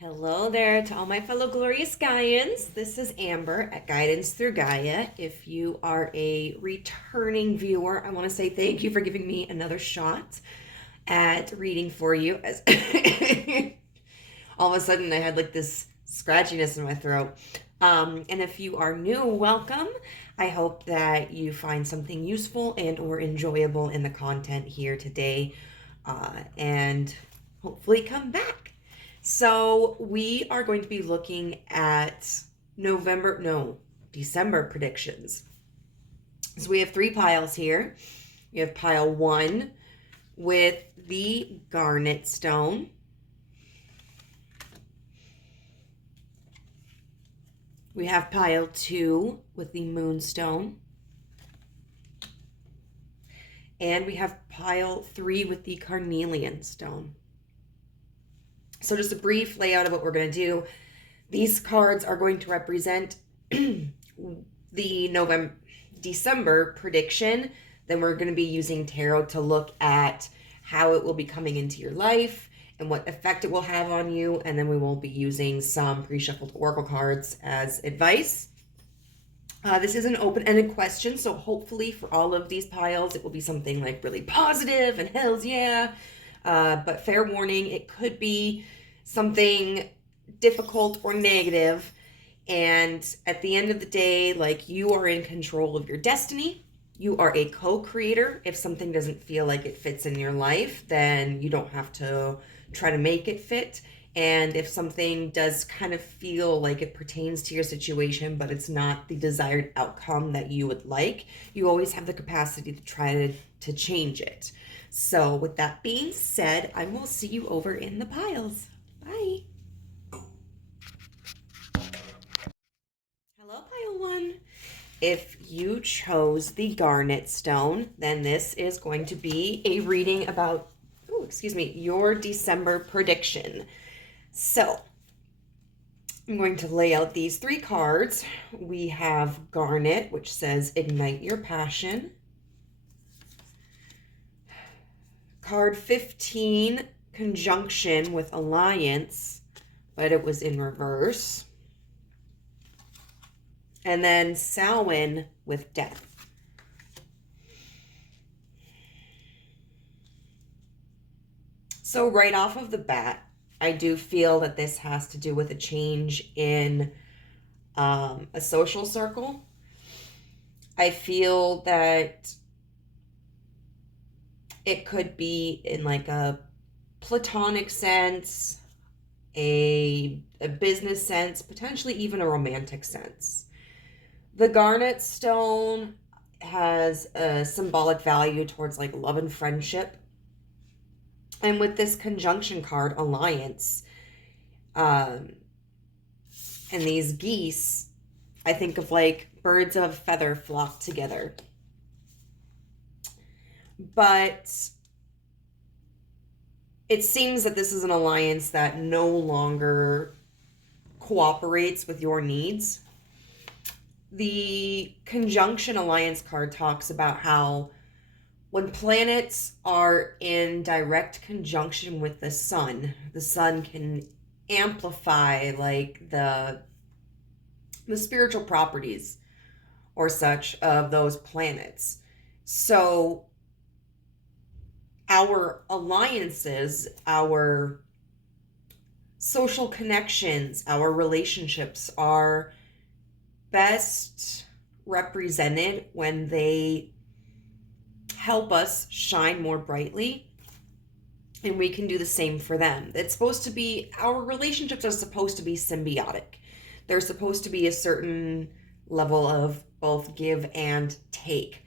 Hello there to all my fellow glorious Gaians. This is Amber at Guidance Through Gaia. If you are a returning viewer, I want to say thank you for giving me another shot at reading for you. As all of a sudden I had like this scratchiness in my throat. And if you are new, welcome. I hope that you find something useful and or enjoyable in the content here today, and hopefully come back. So we are going to be looking at December predictions. So we have three piles here. We have pile 1 with the garnet stone. We have pile 2 with the moonstone. And we have pile 3 with the carnelian stone. So just a brief layout of what we're going to do. These cards are going to represent the December prediction. Then we're going to be using tarot to look at how it will be coming into your life and what effect it will have on you. And then we will be using some pre-shuffled oracle cards as advice. This is an open-ended question, so hopefully for all of these piles, it will be something like really positive and hells yeah. But fair warning, it could be something difficult or negative. And at the end of the day, like, you are in control of your destiny. You are a co-creator. If something doesn't feel like it fits in your life, then you don't have to try to make it fit. And if something does kind of feel like it pertains to your situation, but it's not the desired outcome that you would like, you always have the capacity to try to change it. So with that being said, I will see you over in the piles. Bye. Hello, pile 1. If you chose the garnet stone, then this is going to be a reading about, your December prediction. So I'm going to lay out these three cards. We have garnet, which says ignite your passion. Card 15, conjunction with alliance, but it was in reverse. And then Samhain with death. So right off of the bat, I do feel that this has to do with a change in a social circle. I feel that it could be in like a platonic sense, a business sense, potentially even a romantic sense. The garnet stone has a symbolic value towards like love and friendship. And with this conjunction card, alliance, and these geese, I think of like birds of a feather flock together. But it seems that this is an alliance that no longer cooperates with your needs. The conjunction alliance card talks about how when planets are in direct conjunction with the sun can amplify like the spiritual properties or such of those planets. So our alliances, our social connections, our relationships are best represented when they help us shine more brightly, and we can do the same for them. It's supposed to be, our relationships are supposed to be symbiotic. They're supposed to be a certain level of both give and take.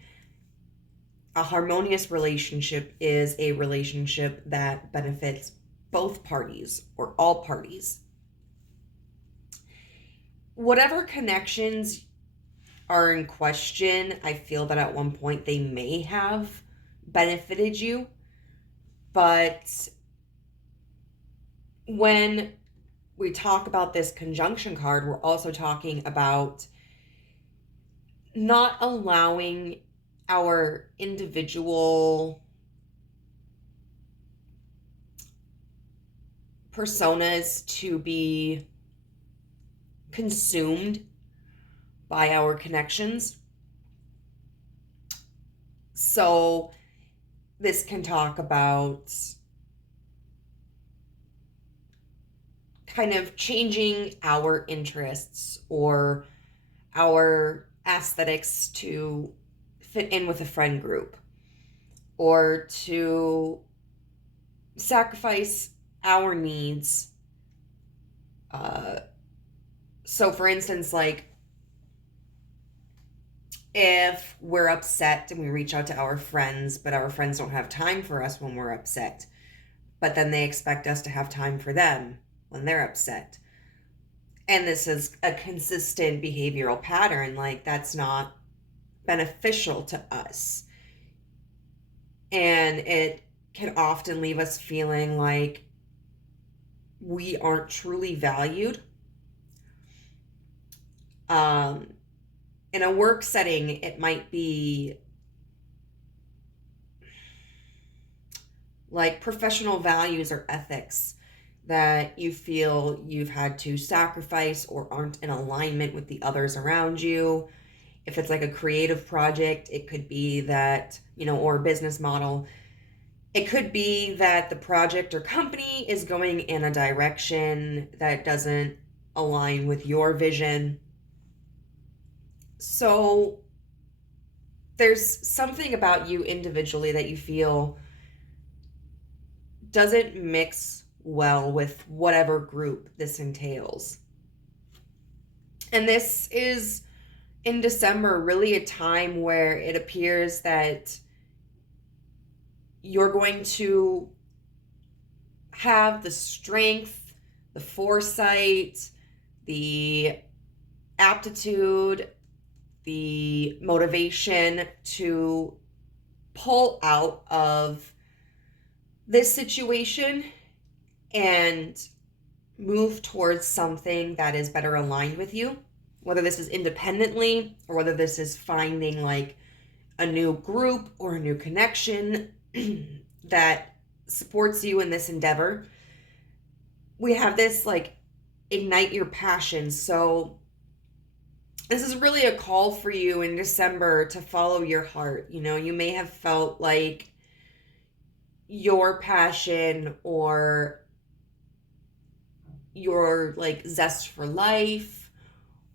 A harmonious relationship is a relationship that benefits both parties or all parties. Whatever connections are in question, I feel that at one point they may have benefited you. But when we talk about this conjunction card, we're also talking about not allowing our individual personas to be consumed by our connections. So this can talk about kind of changing our interests or our aesthetics to fit in with a friend group, or to sacrifice our needs. So for instance, like if we're upset and we reach out to our friends, but our friends don't have time for us when we're upset, but then they expect us to have time for them when they're upset. And this is a consistent behavioral pattern, like that's not beneficial to us. And it can often leave us feeling like we aren't truly valued. In a work setting, it might be like professional values or ethics that you feel you've had to sacrifice or aren't in alignment with the others around you. If it's like a creative project, it could be that, or a business model, it could be that the project or company is going in a direction that doesn't align with your vision. So there's something about you individually that you feel doesn't mix well with whatever group this entails. And this is, in December, really a time where it appears that you're going to have the strength, the foresight, the aptitude, the motivation to pull out of this situation and move towards something that is better aligned with you, whether this is independently or whether this is finding like a new group or a new connection that supports you in this endeavor. We have this like ignite your passion. So this is really a call for you in December to follow your heart. You may have felt like your passion or your like zest for life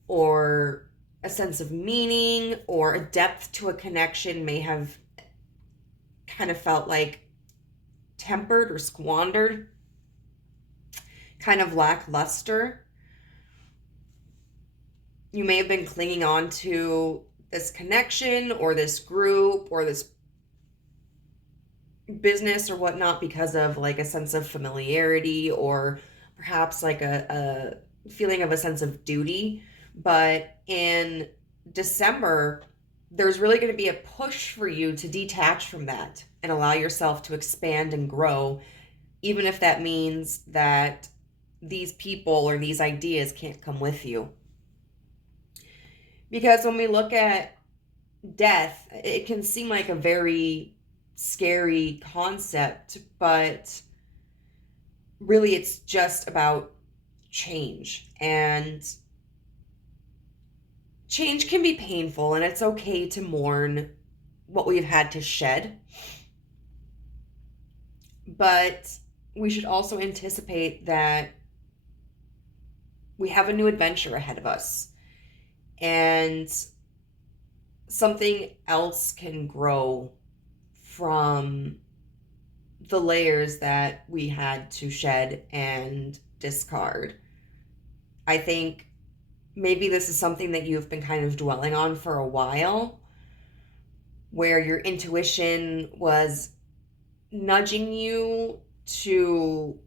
or a sense of meaning or a depth to a connection may have kind of felt like tempered or squandered, kind of lackluster. You may have been clinging on to this connection or this group or this business or whatnot because of like a sense of familiarity or perhaps like a feeling of a sense of duty. But in December, there's really going to be a push for you to detach from that and allow yourself to expand and grow, even if that means that these people or these ideas can't come with you. Because when we look at death, it can seem like a very scary concept, but really it's just about change. And change can be painful, and it's okay to mourn what we've had to shed. But we should also anticipate that we have a new adventure ahead of us. And something else can grow from the layers that we had to shed and discard. I think maybe this is something that you've been kind of dwelling on for a while, where your intuition was nudging you to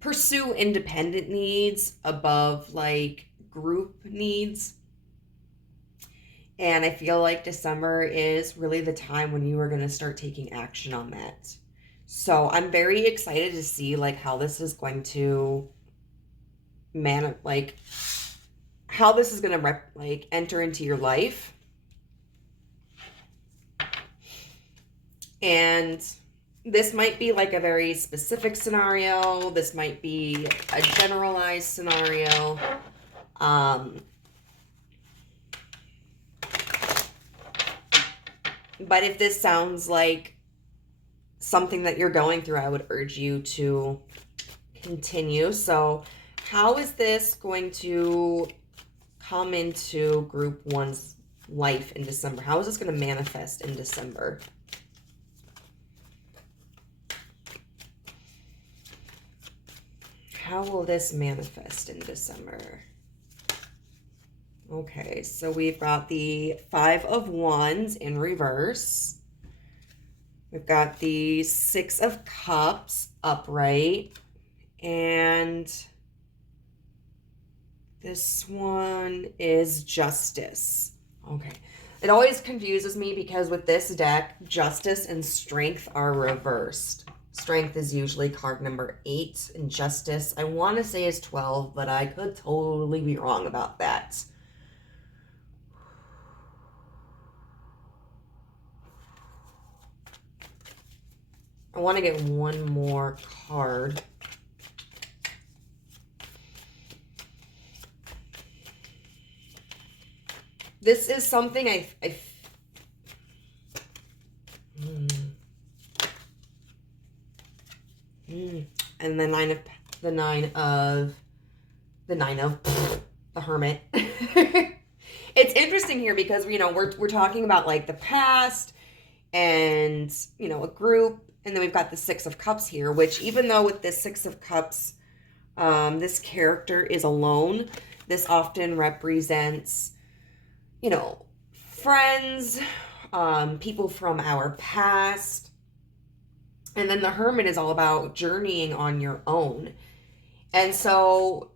pursue independent needs above like group needs. And I feel like December is really the time when you are going to start taking action on that. So I'm very excited to see like how this is going to how this is going to enter into your life. And this might be like a very specific scenario. This might be a generalized scenario. But if this sounds like something that you're going through, I would urge you to continue. So how is this going to come into group one's life in December? How is this going to manifest in December? How will this manifest in December? Okay, so we've got the Five of Wands in reverse. We've got the Six of Cups upright. And this one is Justice. Okay. It always confuses me because with this deck, Justice and Strength are reversed. Strength is usually card number 8, and Justice, I want to say, is 12, but I could totally be wrong about that. I want to get one more card. This is something and the nine of the Hermit. It's interesting here because, you know, we're talking about like the past and, you know, a group, and then we've got the Six of Cups here, which even though with this Six of Cups, this character is alone, this often represents, you know, friends, people from our past. And then the Hermit is all about journeying on your own. And so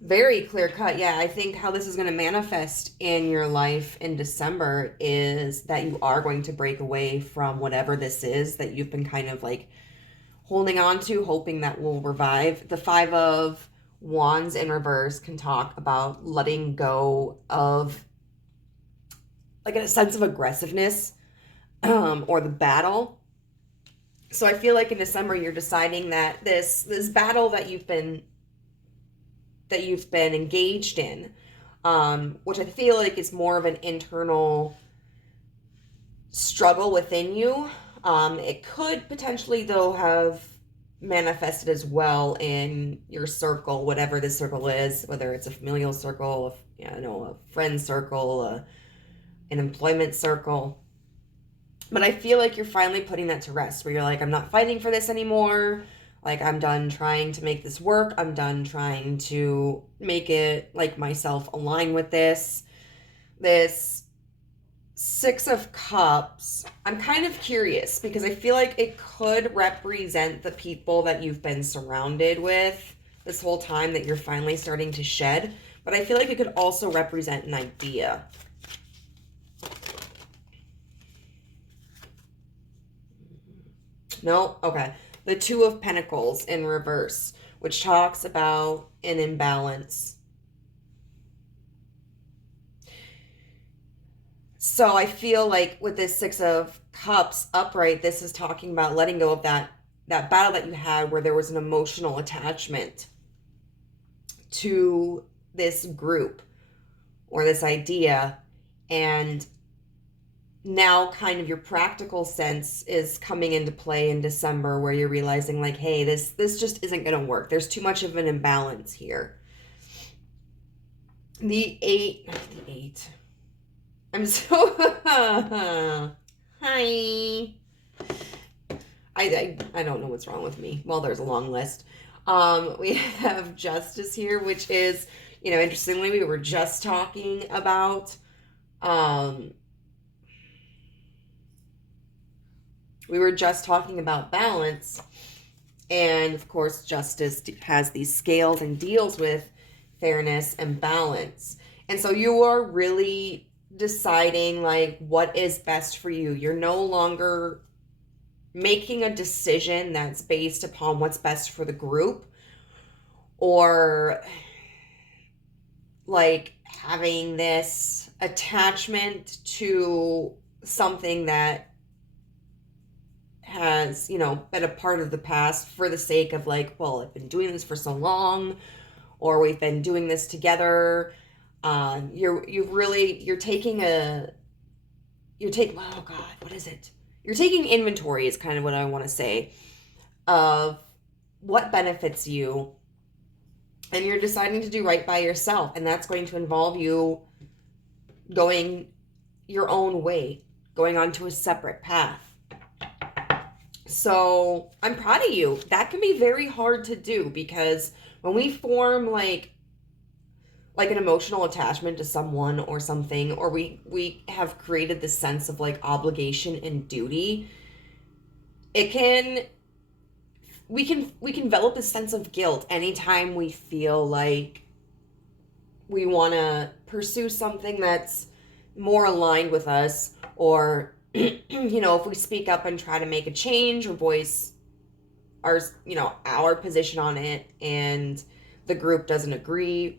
very clear cut. Yeah, I think how this is going to manifest in your life in December is that you are going to break away from whatever this is that you've been kind of like holding on to, hoping that will revive. The Five of Wands in reverse can talk about letting go of like a sense of aggressiveness or the battle. So I feel like in December you're deciding that this battle that you've been engaged in, which I feel like is more of an internal struggle within you. It could potentially, though, have manifested as well in your circle, whatever this circle is, whether it's a familial circle, a friend circle, an employment circle. But I feel like you're finally putting that to rest, where you're like, I'm not fighting for this anymore. Like, I'm done trying to make this work. I'm done trying to make it, like, myself align with this. This Six of Cups, I'm kind of curious because I feel like it could represent the people that you've been surrounded with this whole time that you're finally starting to shed. But I feel like it could also represent an idea. No? Okay. The Two of Pentacles in reverse, which talks about an imbalance. So I feel like with this Six of Cups upright, this is talking about letting go of that battle that you had where there was an emotional attachment to this group or this idea, and now kind of your practical sense is coming into play in December where you're realizing like, hey, this just isn't going to work. There's too much of an imbalance here. The eight. I'm so hi. I don't know what's wrong with me. Well, there's a long list. We have Justice here, which is, you know, interestingly, we were just talking about balance, and of course Justice has these scales and deals with fairness and balance. And so you are really deciding like what is best for you. You're no longer making a decision that's based upon what's best for the group or like having this attachment to something that has, you know, been a part of the past for the sake of like, well, I've been doing this for so long, or we've been doing this together. You're taking oh God, what is it? You're taking inventory is kind of what I want to say of what benefits you, and you're deciding to do right by yourself, and that's going to involve you going your own way, going onto a separate path. So I'm proud of you. That can be very hard to do, because when we form like an emotional attachment to someone or something, or we have created this sense of like obligation and duty, it can we can develop a sense of guilt anytime we feel like we want to pursue something that's more aligned with us, or you know, if we speak up and try to make a change or voice our, you know, our position on it, and the group doesn't agree.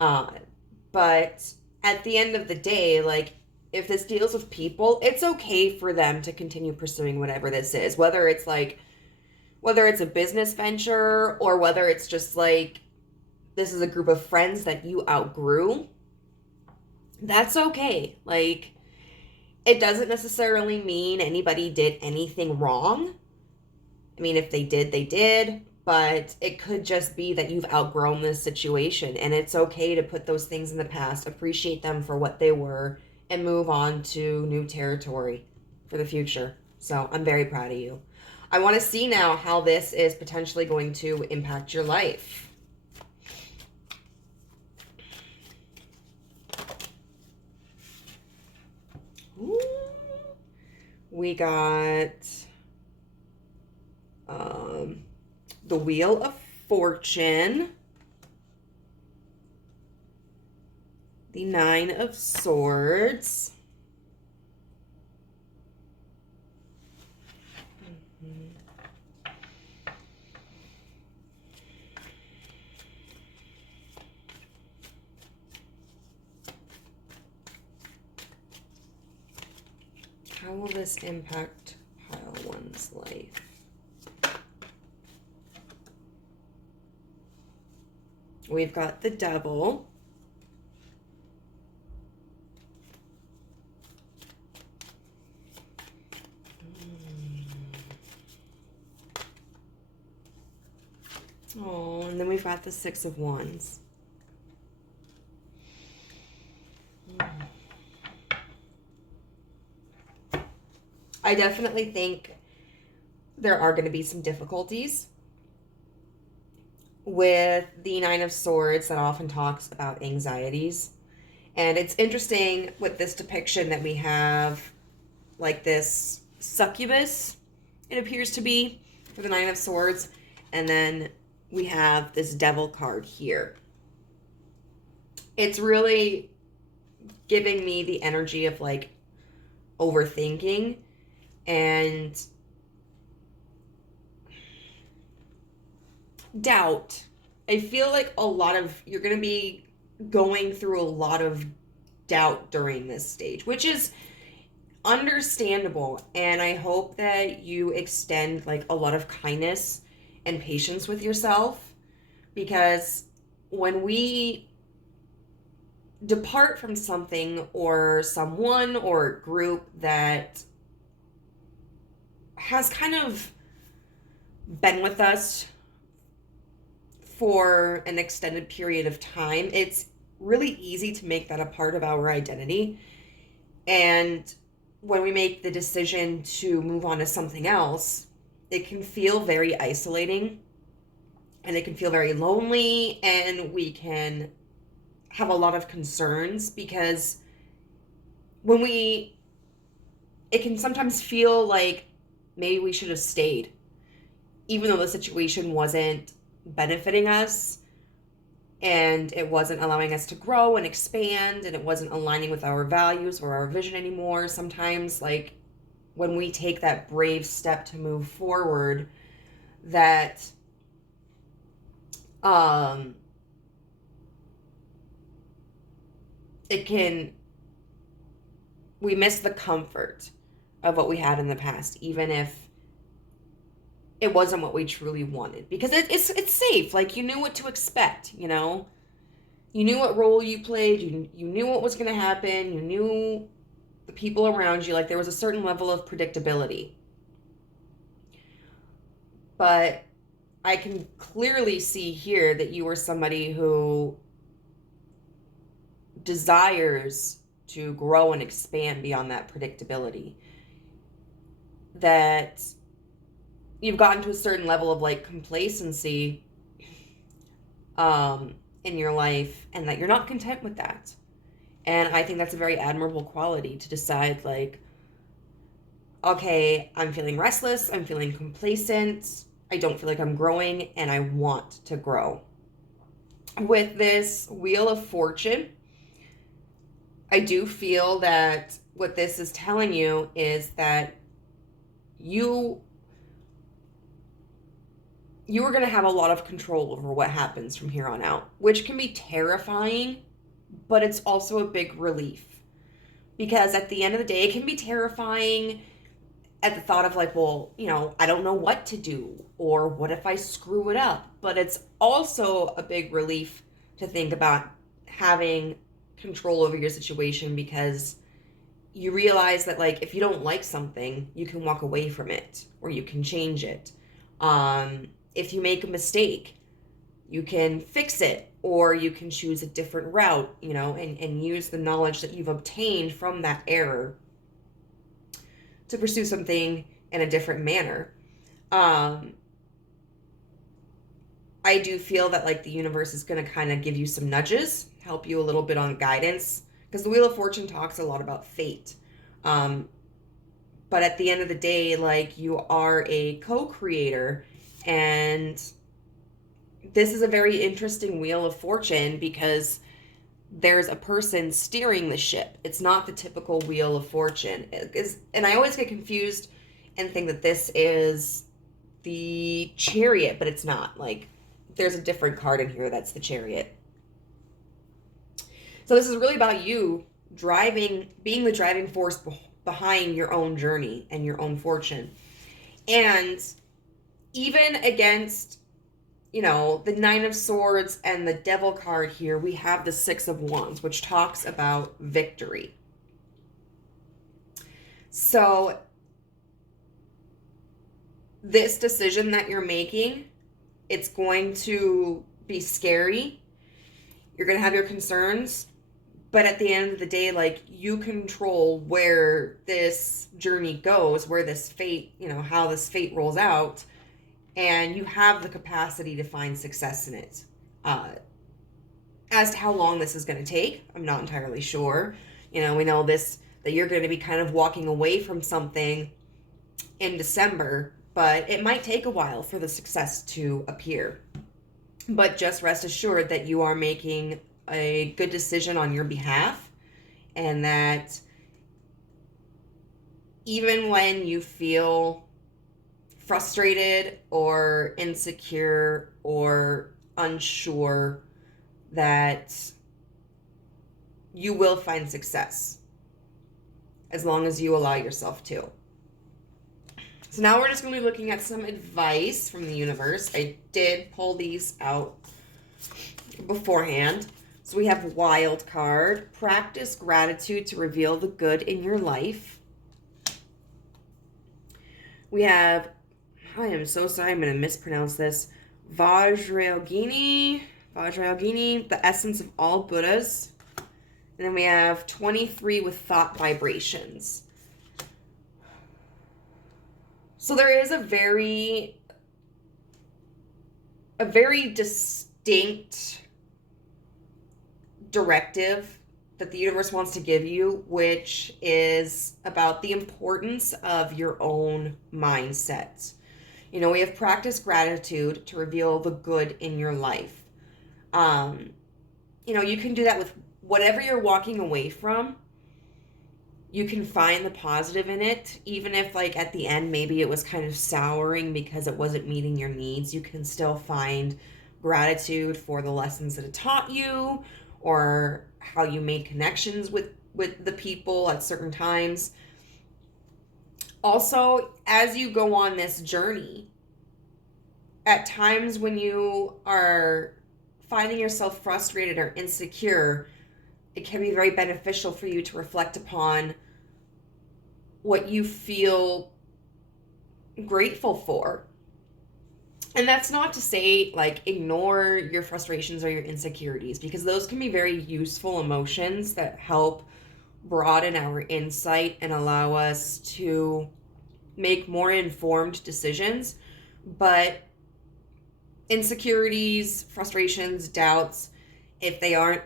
But at the end of the day, like, if this deals with people, it's okay for them to continue pursuing whatever this is, whether it's a business venture, or whether it's just like this is a group of friends that you outgrew. That's okay. Like, it doesn't necessarily mean anybody did anything wrong. I mean, if they did, they did. But it could just be that you've outgrown this situation, and it's okay to put those things in the past, appreciate them for what they were, and move on to new territory for the future. So I'm very proud of you. I want to see now how this is potentially going to impact your life. Ooh. We got the Wheel of Fortune, the Nine of Swords, How will this impact pile one's life? We've got the Devil. Oh, and then we've got the Six of Wands. I definitely think there are going to be some difficulties with the Nine of Swords that often talks about anxieties. And it's interesting with this depiction that we have like this succubus, it appears to be, for the Nine of Swords. And then we have this Devil card here. It's really giving me the energy of like overthinking and doubt. I feel like you're going to be going through a lot of doubt during this stage, which is understandable. And I hope that you extend like a lot of kindness and patience with yourself, because when we depart from something or someone or group that has kind of been with us for an extended period of time, it's really easy to make that a part of our identity. And when we make the decision to move on to something else, it can feel very isolating, and it can feel very lonely, and we can have a lot of concerns, because it can sometimes feel like maybe we should have stayed, even though the situation wasn't benefiting us, and it wasn't allowing us to grow and expand, and it wasn't aligning with our values or our vision anymore. Sometimes, like, when we take that brave step to move forward, that Um, it can, we miss the comfort of what we had in the past, even if it wasn't what we truly wanted, because it's safe. Like, you knew what to expect, you know? You knew what role you played, you knew what was going to happen, you knew the people around you. Like, there was a certain level of predictability. But I can clearly see here that you are somebody who desires to grow and expand beyond that predictability. That you've gotten to a certain level of like complacency in your life, and that you're not content with that. And I think that's a very admirable quality, to decide like, okay, I'm feeling restless, I'm feeling complacent, I don't feel like I'm growing, and I want to grow. With this Wheel of Fortune, I do feel that what this is telling you is that you are going to have a lot of control over what happens from here on out, which can be terrifying, but it's also a big relief. Because at the end of the day, it can be terrifying at the thought of like, well, you know, I don't know what to do, or what if I screw it up? But it's also a big relief to think about having control over your situation, because you realize that like, if you don't like something, you can walk away from it, or you can change it. If you make a mistake, you can fix it, or you can choose a different route, you know, and use the knowledge that you've obtained from that error to pursue something in a different manner. I do feel that like the universe is going to kind of give you some nudges, help you a little bit on guidance, because the Wheel of Fortune talks a lot about fate. But at the end of the day, like, you are a co-creator, and this is a very interesting Wheel of Fortune, because there's a person steering the ship. It's not the typical Wheel of Fortune. And I always get confused and think that this is the Chariot, but it's not. Like, there's a different card in here that's the Chariot. So this is really about you being the driving force behind your own journey and your own fortune. And even against, you know, the Nine of Swords and the Devil card here, we have the Six of Wands, which talks about victory. So this decision that you're making, it's going to be scary. You're going to have your concerns. But at the end of the day, like, you control where this journey goes, where this fate, you know, how this fate rolls out. And you have the capacity to find success in it. As to how long this is going to take, I'm not entirely sure. You know, we know that you're going to be kind of walking away from something in December, but it might take a while for the success to appear. But just rest assured that you are making a good decision on your behalf, and that even when you feel frustrated or insecure or unsure, that you will find success as long as you allow yourself to. So now we're just going to be looking at some advice from the universe. I did pull these out beforehand. So we have Wild card. Practice gratitude to reveal the good in your life. We have, I am so sorry, I'm going to mispronounce this, Vajrayogini, the essence of all Buddhas. And then we have 23 with thought vibrations. So there is a very distinct directive that the universe wants to give you, which is about the importance of your own mindset. You know, we have practiced gratitude to reveal the good in your life. You know, you can do that with whatever you're walking away from. You can find the positive in it, even if, like, at the end, maybe it was kind of souring because it wasn't meeting your needs. You can still find gratitude for the lessons that it taught you, or how you made connections with the people at certain times. Also, as you go on this journey, at times when you are finding yourself frustrated or insecure, it can be very beneficial for you to reflect upon what you feel grateful for. And that's not to say, like, ignore your frustrations or your insecurities, because those can be very useful emotions that help broaden our insight and allow us to make more informed decisions. But insecurities, frustrations, doubts, if they aren't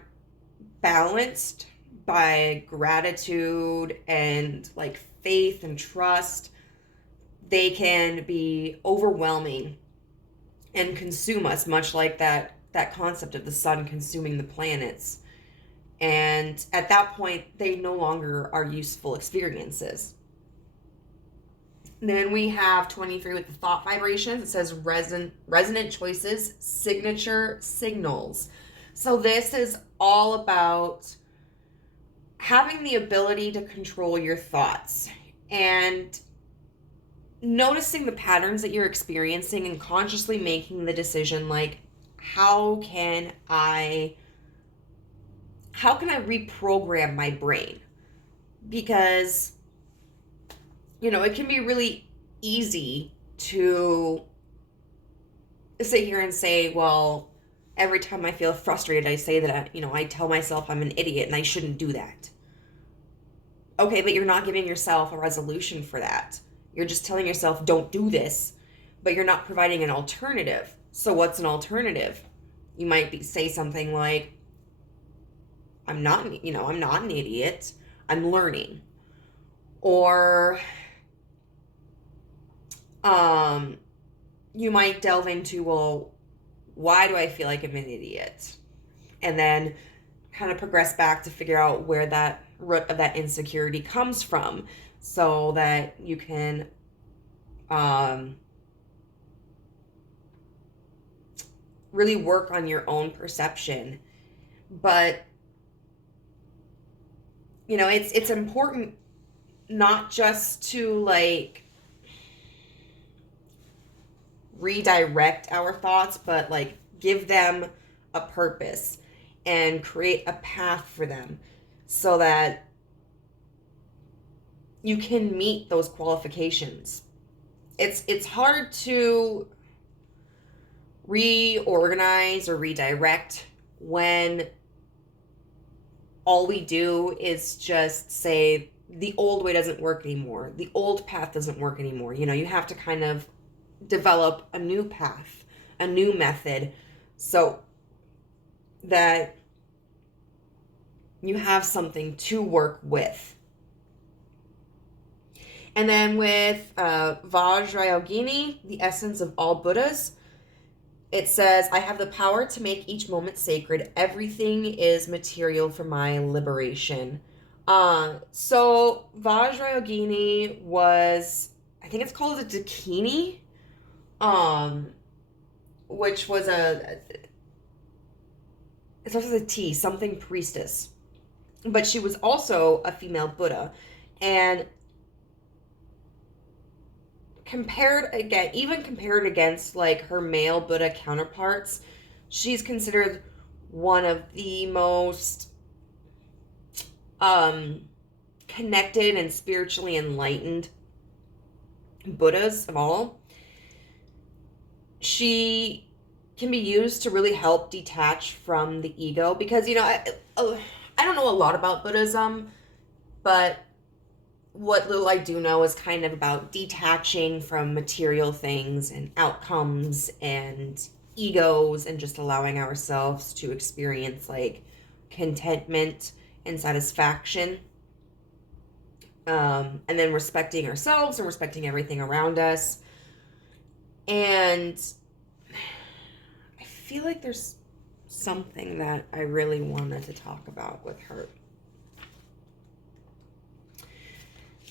balanced by gratitude and like faith and trust, they can be overwhelming and consume us, much like that concept of the sun consuming the planets. And at that point, they no longer are useful experiences. Then we have 23 with the thought vibrations. It says resonant choices, signature signals. So this is all about having the ability to control your thoughts and noticing the patterns that you're experiencing and consciously making the decision, like, how can I reprogram my brain? Because, you know, it can be really easy to sit here and say, well, every time I feel frustrated, I say that, I tell myself I'm an idiot and I shouldn't do that. Okay, but you're not giving yourself a resolution for that. You're just telling yourself, don't do this, but you're not providing an alternative. So what's an alternative? You might say something like, I'm not an idiot. I'm learning. Or you might delve into, well, why do I feel like I'm an idiot? And then kind of progress back to figure out where that root of that insecurity comes from, so that you can really work on your own perception. But it's important not just to like redirect our thoughts, but like give them a purpose and create a path for them so that you can meet those qualifications. It's hard to reorganize or redirect when all we do is just say the old way doesn't work anymore. The old path doesn't work anymore. You have to kind of develop a new path, a new method, so that you have something to work with. And then with Vajrayogini, the essence of all Buddhas, it says, I have the power to make each moment sacred. Everything is material for my liberation. So Vajrayogini was, I think it's called a Dakini, which was it starts with a T, something priestess. But she was also a female Buddha. And compared against like her male Buddha counterparts, she's considered one of the most connected and spiritually enlightened Buddhas of all. She can be used to really help detach from the ego, because I don't know a lot about Buddhism, but what little I do know is kind of about detaching from material things and outcomes and egos, and just allowing ourselves to experience like contentment and satisfaction, and then respecting ourselves and respecting everything around us. And I feel like there's something that I really wanted to talk about with her.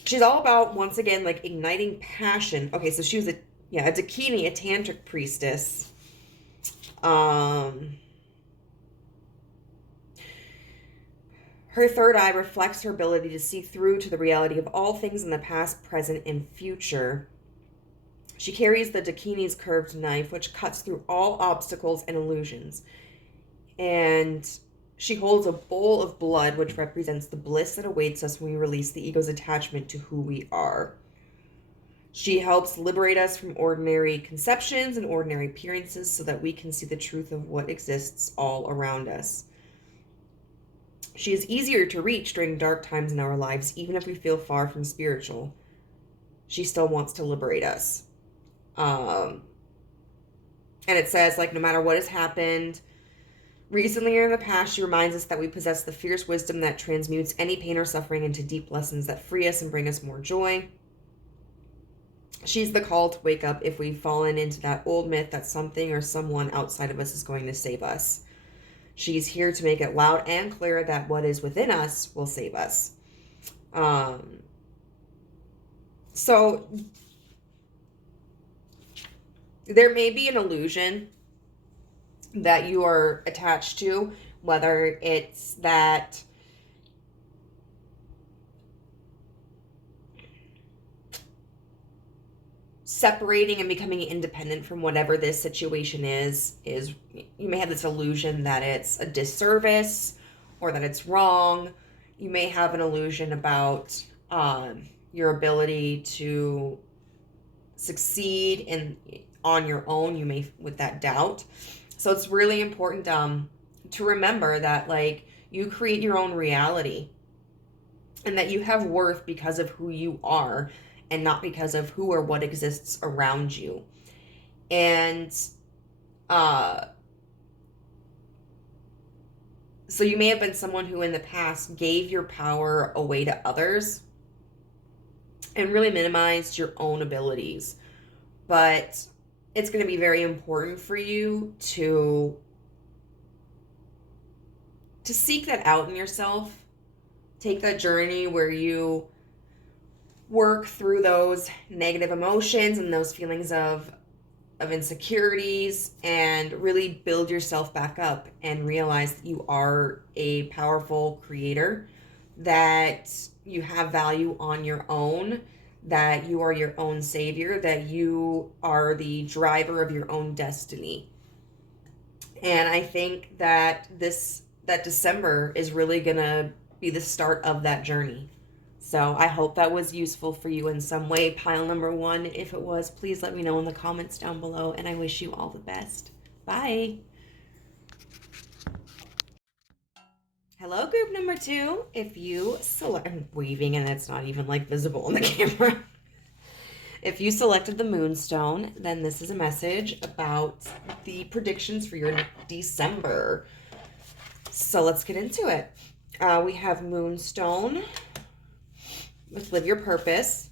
She's all about, once again, like igniting passion. Okay, so she was a Dakini, a tantric priestess. Her third eye reflects her ability to see through to the reality of all things in the past, present, and future. She carries the Dakini's curved knife, which cuts through all obstacles and illusions. And she holds a bowl of blood, which represents the bliss that awaits us when we release the ego's attachment to who we are. She helps liberate us from ordinary conceptions and ordinary appearances so that we can see the truth of what exists all around us. She is easier to reach during dark times in our lives, even if we feel far from spiritual. She still wants to liberate us. And it says, like, no matter what has happened recently or in the past, she reminds us that we possess the fierce wisdom that transmutes any pain or suffering into deep lessons that free us and bring us more joy. She's the call to wake up if we've fallen into that old myth that something or someone outside of us is going to save us. She's here to make it loud and clear that what is within us will save us. So there may be an illusion that you are attached to, whether it's that separating and becoming independent from whatever this situation is you may have this illusion that it's a disservice or that it's wrong. You may have an illusion about your ability to succeed on your own. You may with that doubt. So it's really important to remember that, like, you create your own reality and that you have worth because of who you are and not because of who or what exists around you. And so you may have been someone who in the past gave your power away to others and really minimized your own abilities. But it's going to be very important for you to seek that out in yourself. Take that journey where you work through those negative emotions and those feelings of insecurities and really build yourself back up and realize that you are a powerful creator, that you have value on your own, that you are your own savior, that you are the driver of your own destiny. And I think that that December is really gonna be the start of that journey. So I hope that was useful for you in some way. Pile number 1, if it was, please let me know in the comments down below, and I wish you all the best. Bye. Hello, group number 2. If you select, I'm waving and it's not even like visible on the camera. If you selected the Moonstone, then this is a message about the predictions for your December. So let's get into it. We have Moonstone with Live Your Purpose.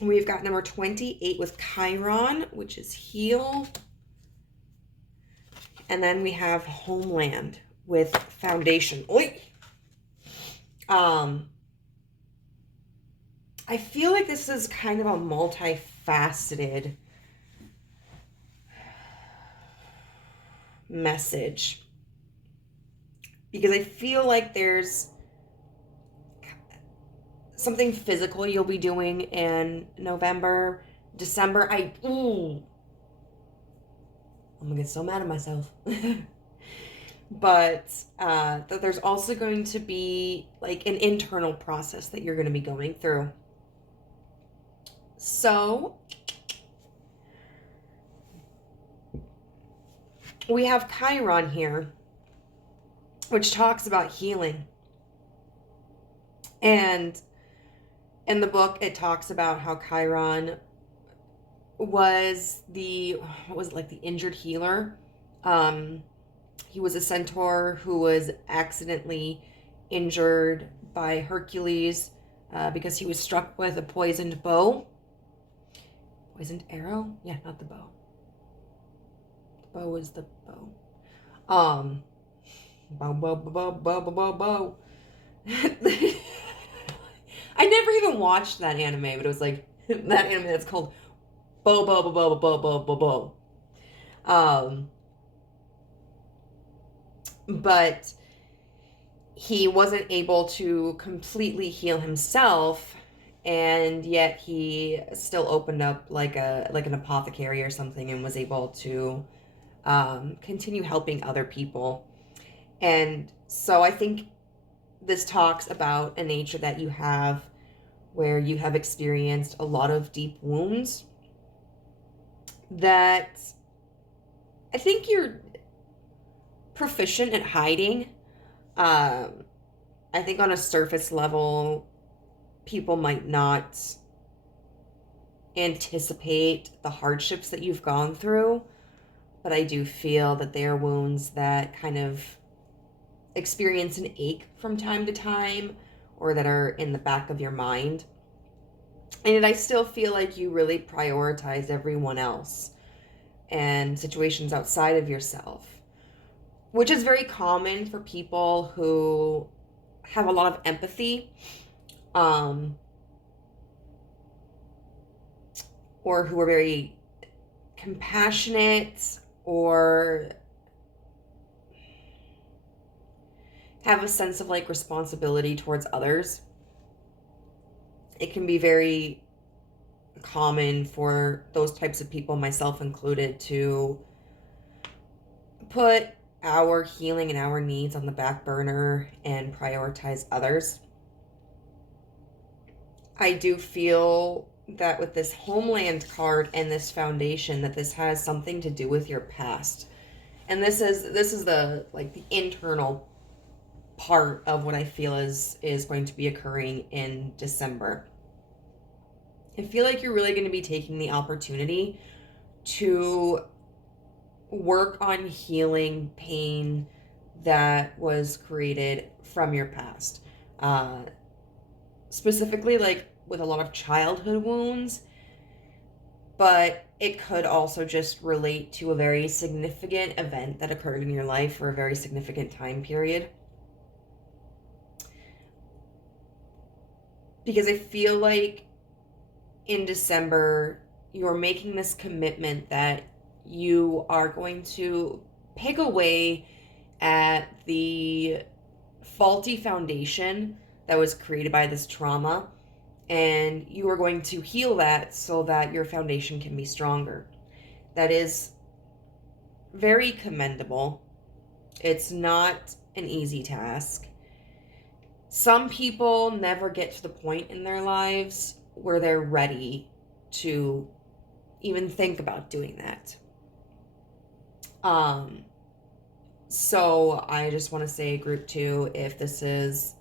We've got number 28 with Chiron, which is Heal. And then we have Homeland with Foundation. Oi! I feel like this is kind of a multifaceted message, because I feel like there's something physical you'll be doing in November. December, I'm gonna get so mad at myself. But there's also going to be like an internal process that you're going to be going through. So we have Chiron here, which talks about healing. And in the book, it talks about how Chiron was the injured healer. He was a centaur who was accidentally injured by Hercules because he was struck with a poisoned bow. Poisoned arrow? Yeah, not the bow. The bow is the bow. Bow. I never even watched that anime, but it was like that anime that's called Bow. but he wasn't able to completely heal himself, and yet he still opened up like an apothecary or something and was able to continue helping other people. And so I think this talks about a nature that you have where you have experienced a lot of deep wounds that I think you're proficient at hiding. I think on a surface level, people might not anticipate the hardships that you've gone through, but I do feel that they are wounds that kind of experience an ache from time to time, or that are in the back of your mind. And I still feel like you really prioritize everyone else and situations outside of yourself, which is very common for people who have a lot of empathy, or who are very compassionate, or have a sense of like responsibility towards others. It can be very common for those types of people, myself included, to put our healing and our needs on the back burner and prioritize others. I do feel that with this homeland card and this foundation, that this has something to do with your past. And this is the like the internal part of what I feel is going to be occurring in December. I feel like you're really going to be taking the opportunity to work on healing pain that was created from your past. Specifically, like with a lot of childhood wounds, but it could also just relate to a very significant event that occurred in your life for a very significant time period. Because I feel like in December, you're making this commitment that you are going to pick away at the faulty foundation that was created by this trauma, and you are going to heal that so that your foundation can be stronger. That is very commendable. It's not an easy task. Some people never get to the point in their lives where they're ready to even think about doing that. So I just want to say, group 2, if this is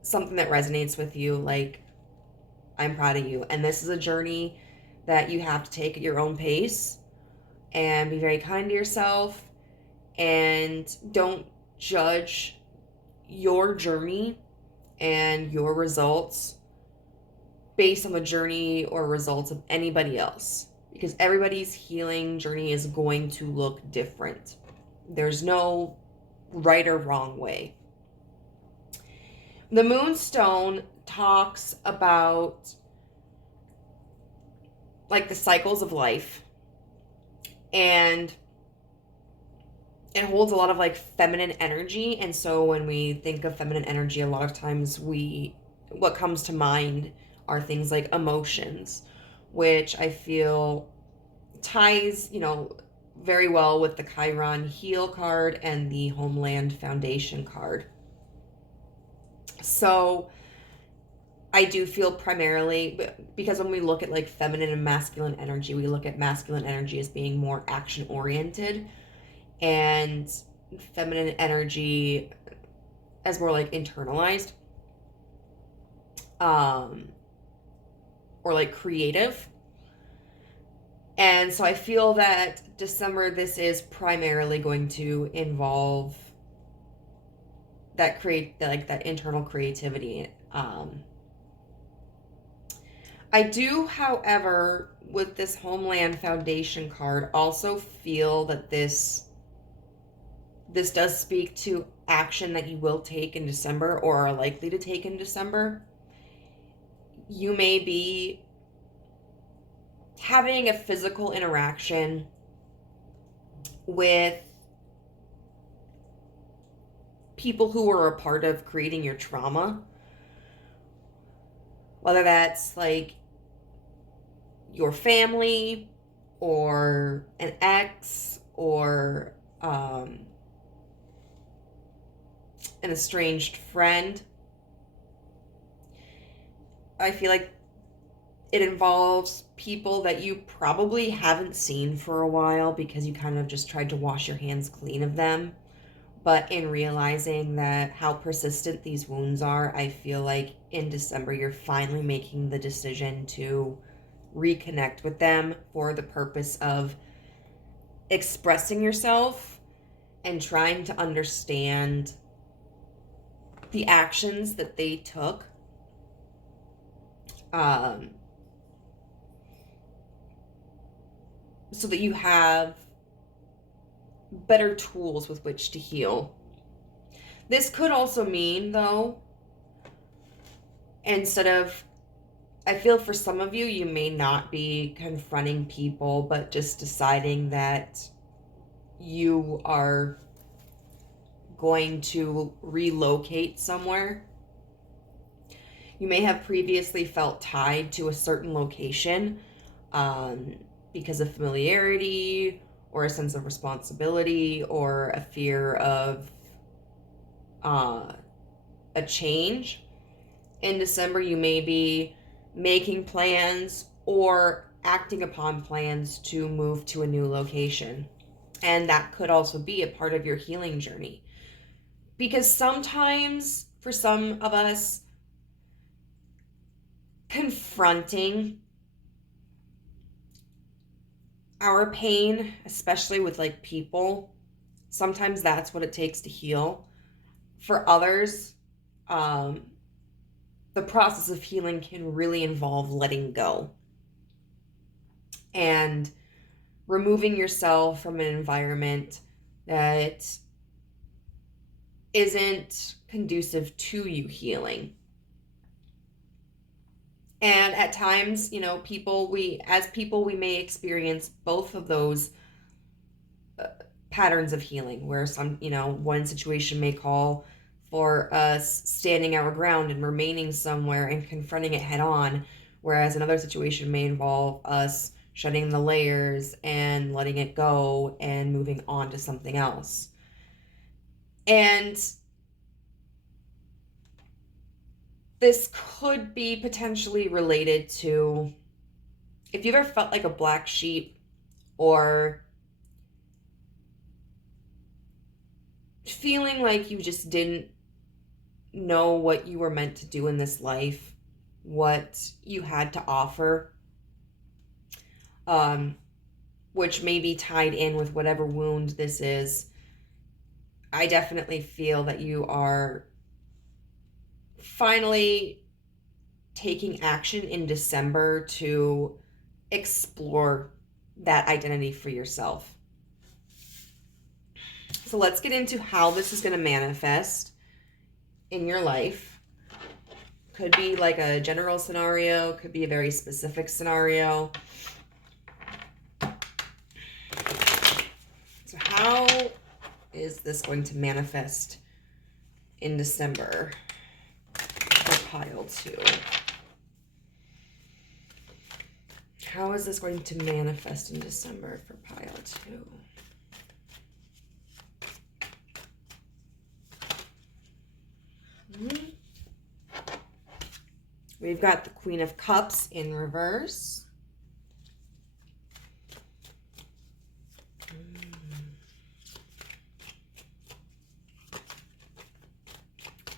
something that resonates with you, like, I'm proud of you. And this is a journey that you have to take at your own pace, and be very kind to yourself, and don't judge your journey and your results based on the journey or results of anybody else, because everybody's healing journey is going to look different. There's no right or wrong way. The Moonstone talks about like the cycles of life, and it holds a lot of like feminine energy. And so when we think of feminine energy, a lot of times what comes to mind are things like emotions, which I feel ties, very well with the Chiron Heal card and the Homeland Foundation card. So I do feel primarily, because when we look at like feminine and masculine energy, we look at masculine energy as being more action oriented, and feminine energy as more like internalized, or like creative. And so I feel that December, this is primarily going to involve that internal creativity. I do, however, with this Homeland Foundation card, also feel that this does speak to action that you will take in December, or are likely to take in December. You may be having a physical interaction with people who were a part of creating your trauma, whether that's like your family or an ex or an estranged friend. I feel like it involves people that you probably haven't seen for a while because you kind of just tried to wash your hands clean of them. But in realizing that how persistent these wounds are, I feel like in December you're finally making the decision to reconnect with them for the purpose of expressing yourself and trying to understand the actions that they took. So that you have better tools with which to heal. This could also mean, though, instead of, I feel for some of you, you may not be confronting people, but just deciding that you are going to relocate somewhere. You may have previously felt tied to a certain location because of familiarity or a sense of responsibility or a fear of a change. In December, you may be making plans or acting upon plans to move to a new location. And that could also be a part of your healing journey. Because sometimes, for some of us, confronting our pain, especially with like people, sometimes that's what it takes to heal. For others, the process of healing can really involve letting go and removing yourself from an environment that isn't conducive to you healing. And at times, you know, we may experience both of those patterns of healing, where one situation may call for us standing our ground and remaining somewhere and confronting it head on, whereas another situation may involve us shedding the layers and letting it go and moving on to something else. And this could be potentially related to if you've ever felt like a black sheep or feeling like you just didn't know what you were meant to do in this life, what you had to offer, which may be tied in with whatever wound this is. I definitely feel that you are finally taking action in December to explore that identity for yourself. So let's get into how this is going to manifest in your life. Could be like a general scenario, could be a very specific scenario. So how is this going to manifest in December for pile 2? How is this going to manifest in December for pile 2? We've got the Queen of Cups in reverse.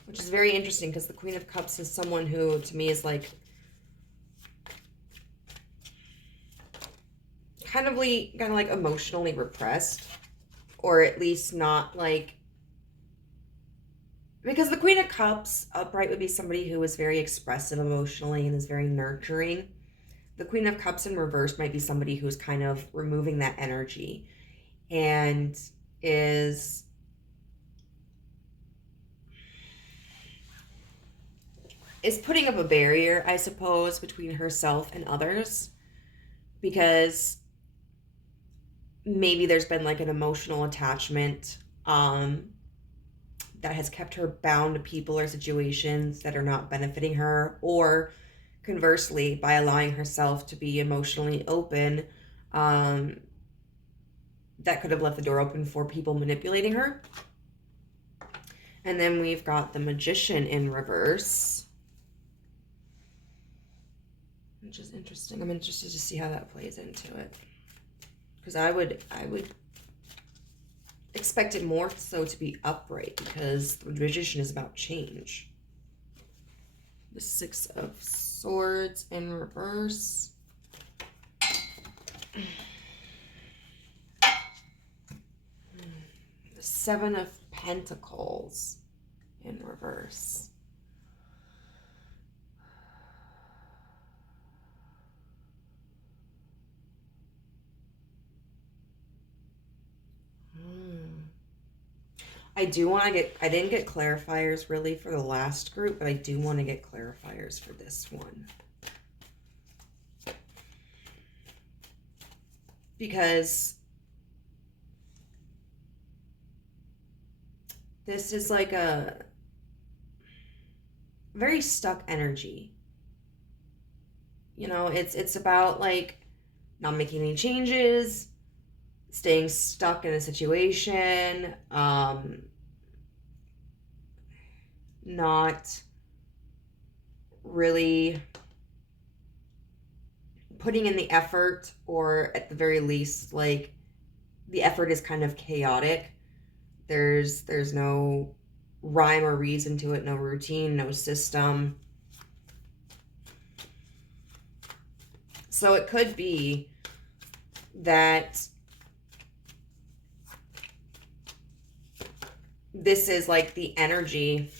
Which is very interesting because the Queen of Cups is someone who, to me, is like kind of like emotionally repressed, or at least not like, because the Queen of Cups upright would be somebody who is very expressive emotionally and is very nurturing. The Queen of Cups in reverse might be somebody who's kind of removing that energy and is putting up a barrier, I suppose, between herself and others, because maybe there's been like an emotional attachment that has kept her bound to people or situations that are not benefiting her, or conversely, by allowing herself to be emotionally open, that could have left the door open for people manipulating her. And then we've got the Magician in reverse, which is interesting. I'm interested to see how that plays into it, because I would expect it more so to be upright, because the Magician is about change. The Six of Swords in reverse. The Seven of Pentacles in reverse. I didn't get clarifiers really for the last group, but I do want to get clarifiers for this one. Because this is like a very stuck energy. You know, it's about like not making any changes, staying stuck in a situation, not really putting in the effort, or at the very least, like, the effort is kind of chaotic. There's no rhyme or reason to it, no routine, no system. So it could be that this is like the energy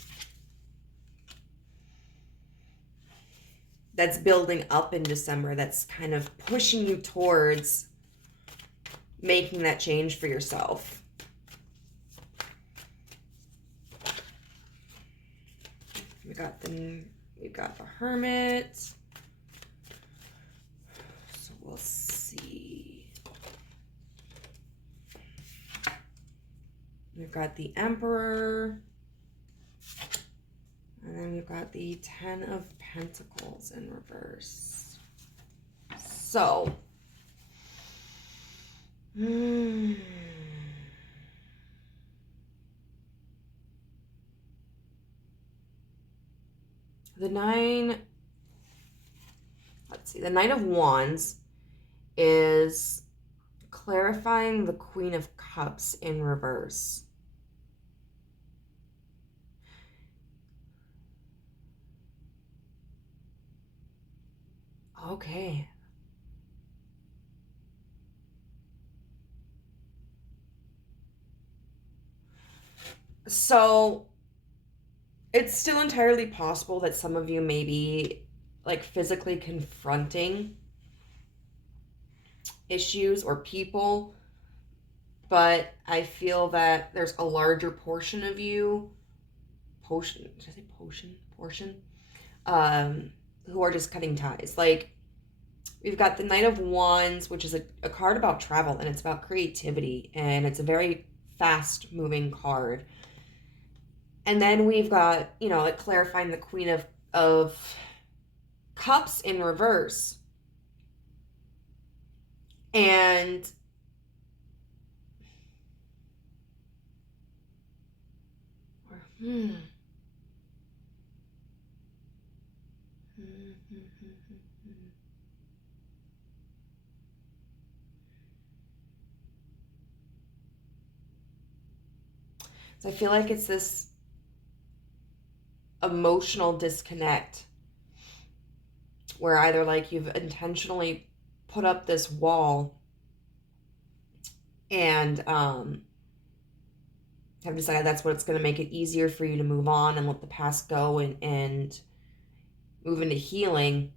that's building up in December, that's kind of pushing you towards making that change for yourself. We've got the Hermit. So we'll see. We've got the Emperor. And then we've got the Ten of Pentacles in reverse. So, the Nine of Wands is clarifying the Queen of Cups in reverse. Okay. So it's still entirely possible that some of you may be like physically confronting issues or people, but I feel that there's a larger portion of you, portion, who are just cutting ties. Like, we've got the Knight of Wands, which is a card about travel, and it's about creativity, and it's a very fast moving card. And then we've got, you know, like clarifying the Queen of Cups in reverse. And so I feel like it's this emotional disconnect where either like you've intentionally put up this wall and have decided that's what's going to make it easier for you to move on and let the past go and move into healing.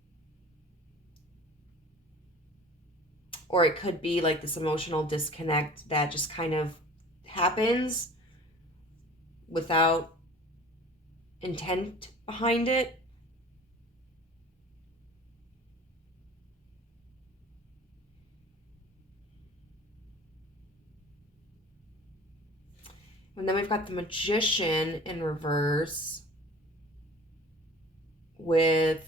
Or it could be like this emotional disconnect that just kind of happens without intent behind it. And then we've got the Magician in reverse with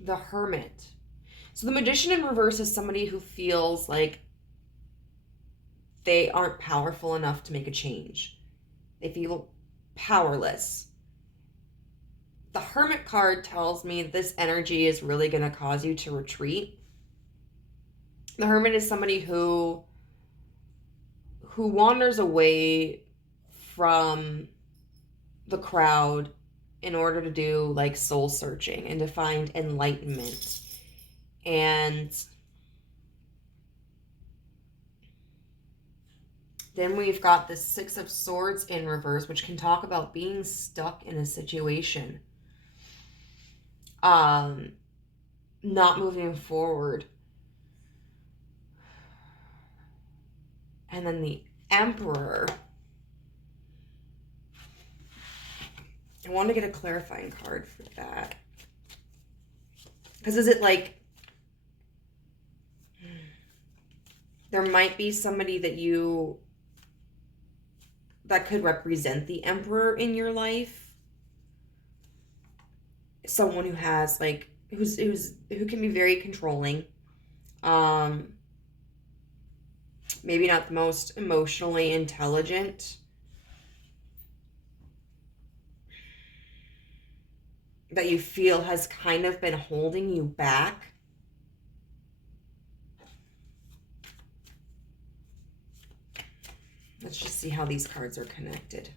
the Hermit. So the Magician in reverse is somebody who feels like they aren't powerful enough to make a change. They feel powerless. The Hermit card tells me this energy is really going to cause you to retreat. The Hermit is somebody who wanders away from the crowd in order to do like soul searching and to find enlightenment. And then we've got the Six of Swords in reverse, which can talk about being stuck in a situation. Not moving forward. And then the Emperor. I want to get a clarifying card for that. Because is it like there might be somebody that could represent the Emperor in your life? Someone who has like who can be very controlling. Maybe not the most emotionally intelligent. That you feel has kind of been holding you back. Let's just see how these cards are connected.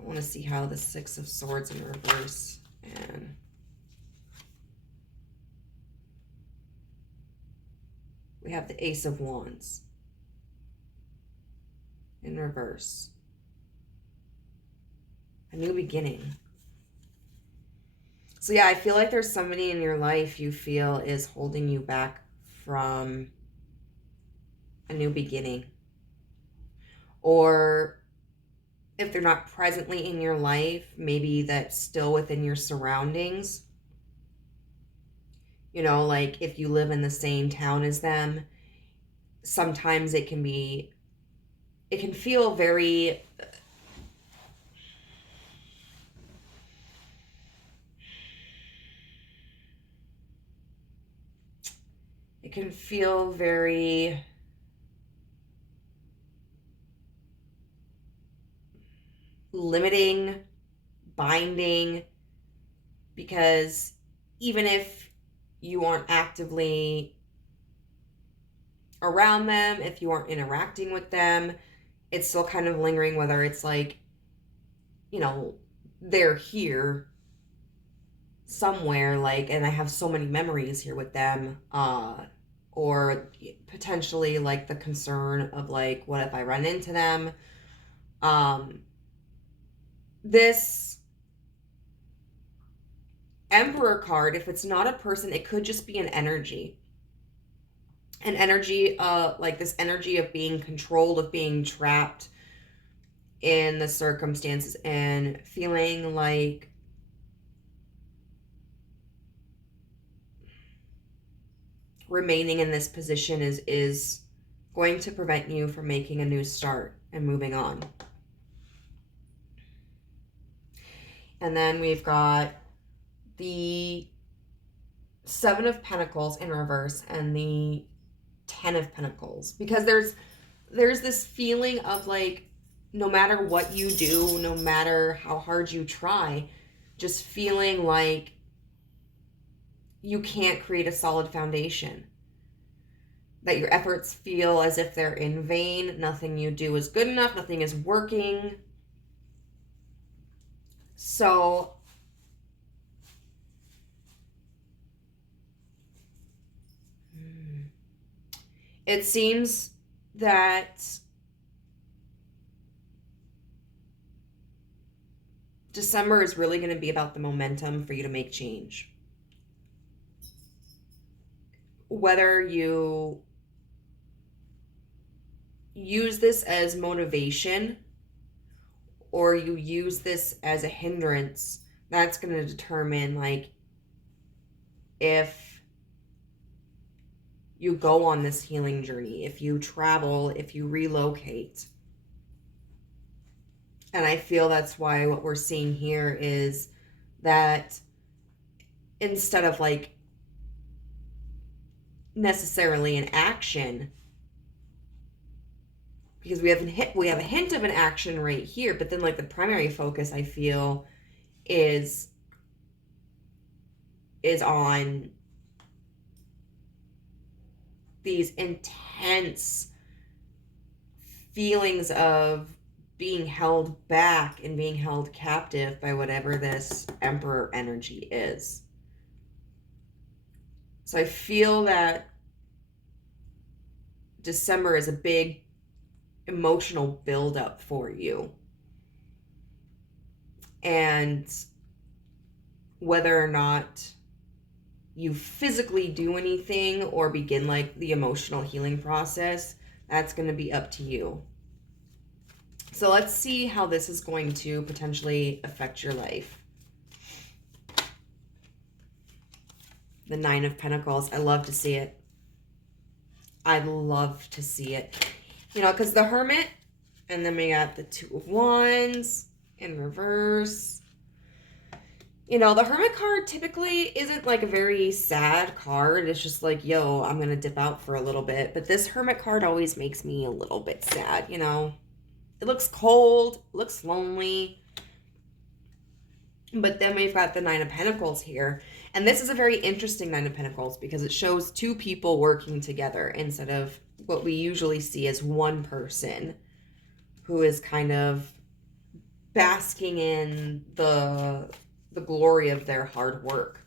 I want to see how the Six of Swords in reverse and we have the Ace of Wands in reverse. A new beginning. So yeah, I feel like there's somebody in your life you feel is holding you back from a new beginning. Or if they're not presently in your life, maybe that's still within your surroundings. You know, like if you live in the same town as them, sometimes it can feel very limiting, binding, because even if you aren't actively around them, if you aren't interacting with them, it's still kind of lingering, whether it's like, you know, they're here somewhere, like, and I have so many memories here with them, or potentially like the concern of like, what if I run into them? This Emperor card, if it's not a person, it could just be an energy. An energy, like this energy of being controlled, of being trapped in the circumstances and feeling like remaining in this position is going to prevent you from making a new start and moving on. And then we've got the Seven of Pentacles in reverse and the Ten of Pentacles, because there's this feeling of like, no matter what you do, no matter how hard you try, just feeling like you can't create a solid foundation, that your efforts feel as if they're in vain, nothing you do is good enough, nothing is working. So it seems that December is really going to be about the momentum for you to make change. Whether you use this as motivation or you use this as a hindrance, that's going to determine like if you go on this healing journey, if you travel, if you relocate. And I feel that's why what we're seeing here is that instead of like necessarily an action, because we have a hint of an action right here, but then like the primary focus I feel is on these intense feelings of being held back and being held captive by whatever this Emperor energy is. So I feel that December is a big emotional buildup for you. And whether or not you physically do anything or begin like the emotional healing process, that's going to be up to you. So let's see how this is going to potentially affect your life. The Nine of Pentacles. I love to see it. I love to see it. You know, because the Hermit, and then we got the Two of Wands in reverse. You know, the Hermit card typically isn't like a very sad card. It's just like, yo, I'm going to dip out for a little bit. But this Hermit card always makes me a little bit sad, you know. It looks cold, looks lonely. But then we've got the Nine of Pentacles here. And this is a very interesting Nine of Pentacles because it shows two people working together instead of what we usually see as one person who is kind of basking in the glory of their hard work.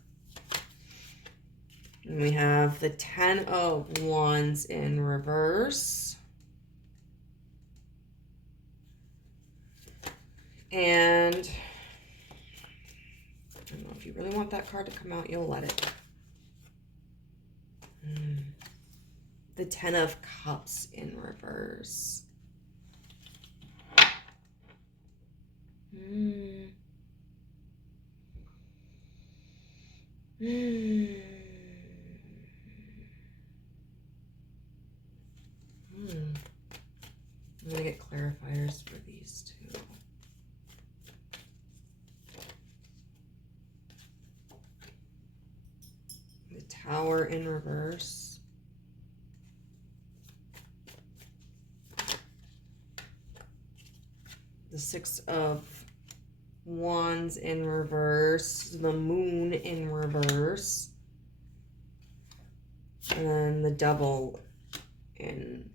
And we have the Ten of Wands in reverse. And I don't know, if you really want that card to come out, you'll let it. The Ten of Cups in reverse. I'm going to get clarifiers for these two. The Tower in reverse. The Six of Wands in reverse. The Moon in reverse. And then the Devil in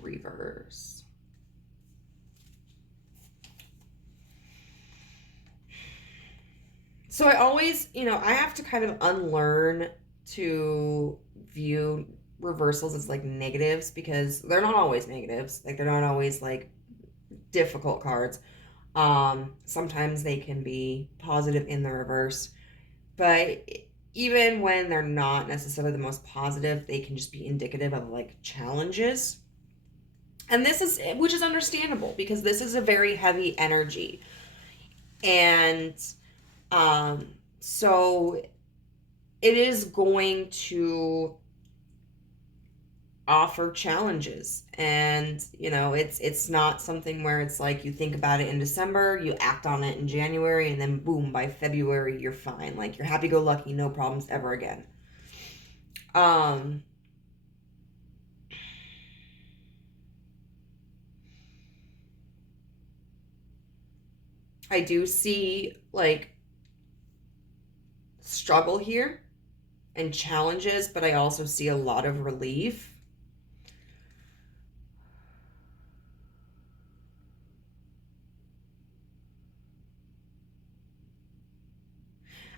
reverse. So I always, you know, I have to kind of unlearn to view reversals as like negatives because they're not always negatives. Like they're not always like difficult cards. Sometimes they can be positive in the reverse, but even when they're not necessarily the most positive, they can just be indicative of like challenges. And this is, which is understandable because this is a very heavy energy. And so it is going to offer challenges, and you know, it's not something where it's like you think about it in December, you act on it in January, and then boom, by February you're fine, like you're happy-go-lucky, no problems ever again. I do see like struggle here and challenges, but I also see a lot of relief.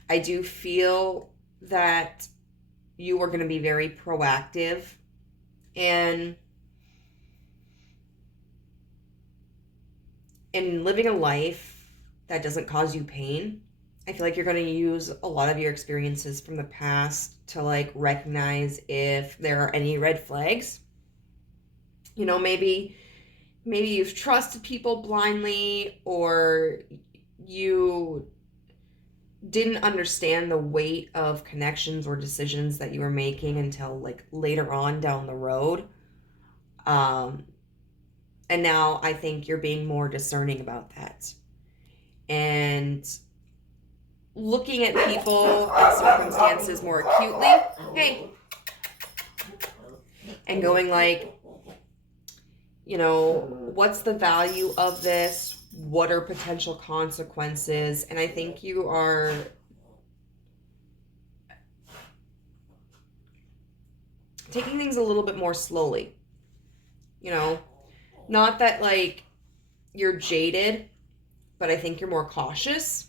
I do feel that you are going to be very proactive and in living a life that doesn't cause you pain. I feel like you're going to use a lot of your experiences from the past to like recognize if there are any red flags. You know, maybe you've trusted people blindly, or you didn't understand the weight of connections or decisions that you were making until like later on down the road. And now I think you're being more discerning about that. And looking at people and circumstances more acutely. Hey. And going like, you know, what's the value of this? What are potential consequences? And I think you are taking things a little bit more slowly. You know, not that like you're jaded, but I think you're more cautious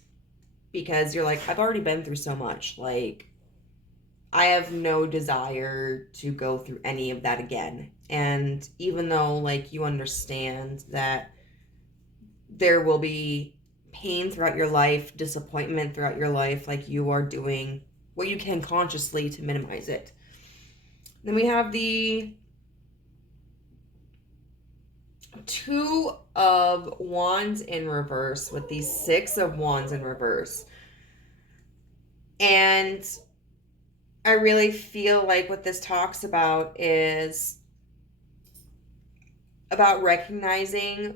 because you're like, I've already been through so much. Like, I have no desire to go through any of that again. And even though like you understand that there will be pain throughout your life, disappointment throughout your life, like you are doing what you can consciously to minimize it. Then we have the Two of Wands in reverse with the Six of Wands in reverse. And I really feel like what this talks about is about recognizing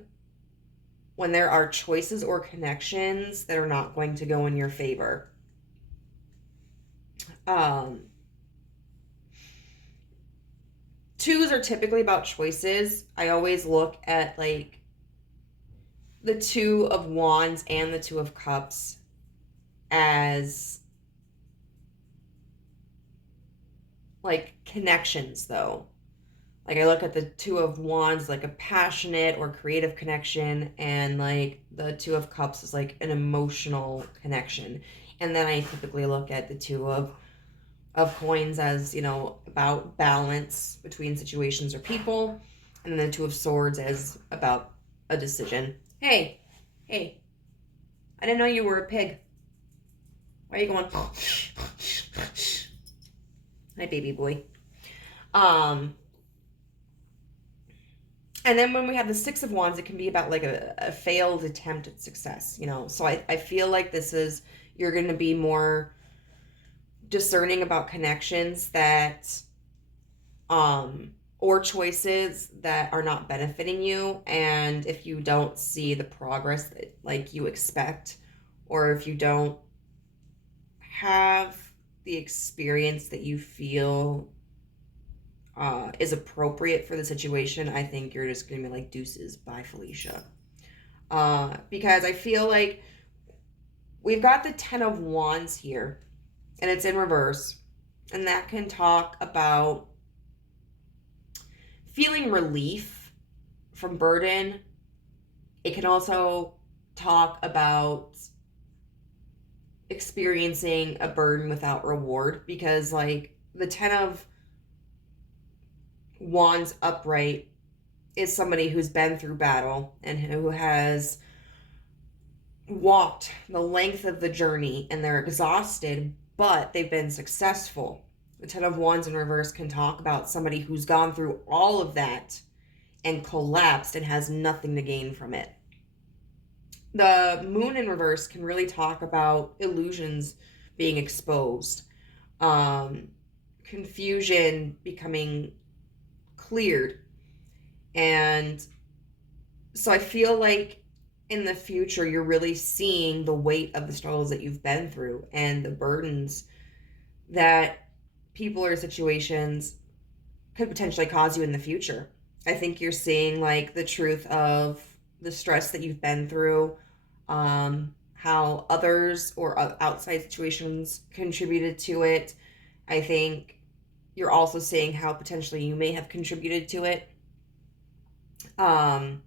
when there are choices or connections that are not going to go in your favor. Twos are typically about choices. I always look at like the Two of Wands and the Two of Cups as like connections though. Like I look at the Two of Wands like a passionate or creative connection, and like the Two of Cups is like an emotional connection. And then I typically look at the Two of Coins as, you know, about balance between situations or people, and then the Two of Swords as about a decision. Hey, I didn't know you were a pig. Why are you going? Hi, baby boy. And then when we have the Six of Wands, it can be about like a failed attempt at success, you know. So I feel like this is, you're going to be more discerning about connections that or choices that are not benefiting you. And if you don't see the progress that like you expect, or if you don't have the experience that you feel is appropriate for the situation, I think you're just gonna be like, deuces, bye Felicia. Because I feel like we've got the Ten of Wands here, and it's in reverse, and that can talk about feeling relief from burden. It can also talk about experiencing a burden without reward, because like the Ten of Wands upright is somebody who's been through battle and who has walked the length of the journey, and they're exhausted, but they've been successful. The Ten of Wands in reverse can talk about somebody who's gone through all of that and collapsed and has nothing to gain from it. The Moon in reverse can really talk about illusions being exposed, confusion becoming cleared. And so I feel like in the future, you're really seeing the weight of the struggles that you've been through and the burdens that people or situations could potentially cause you in the future. I think you're seeing like the truth of the stress that you've been through, how others or outside situations contributed to it. I think you're also seeing how potentially you may have contributed to it. And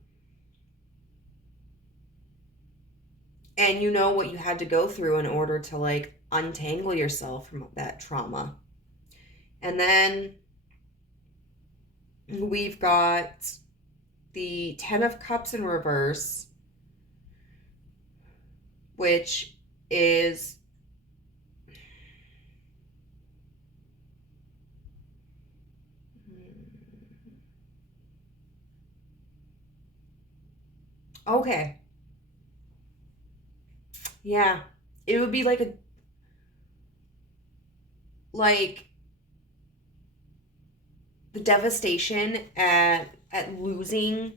you know what you had to go through in order to like untangle yourself from that trauma. And then we've got the Ten of Cups in reverse, which is okay. Yeah. it would be like the devastation at losing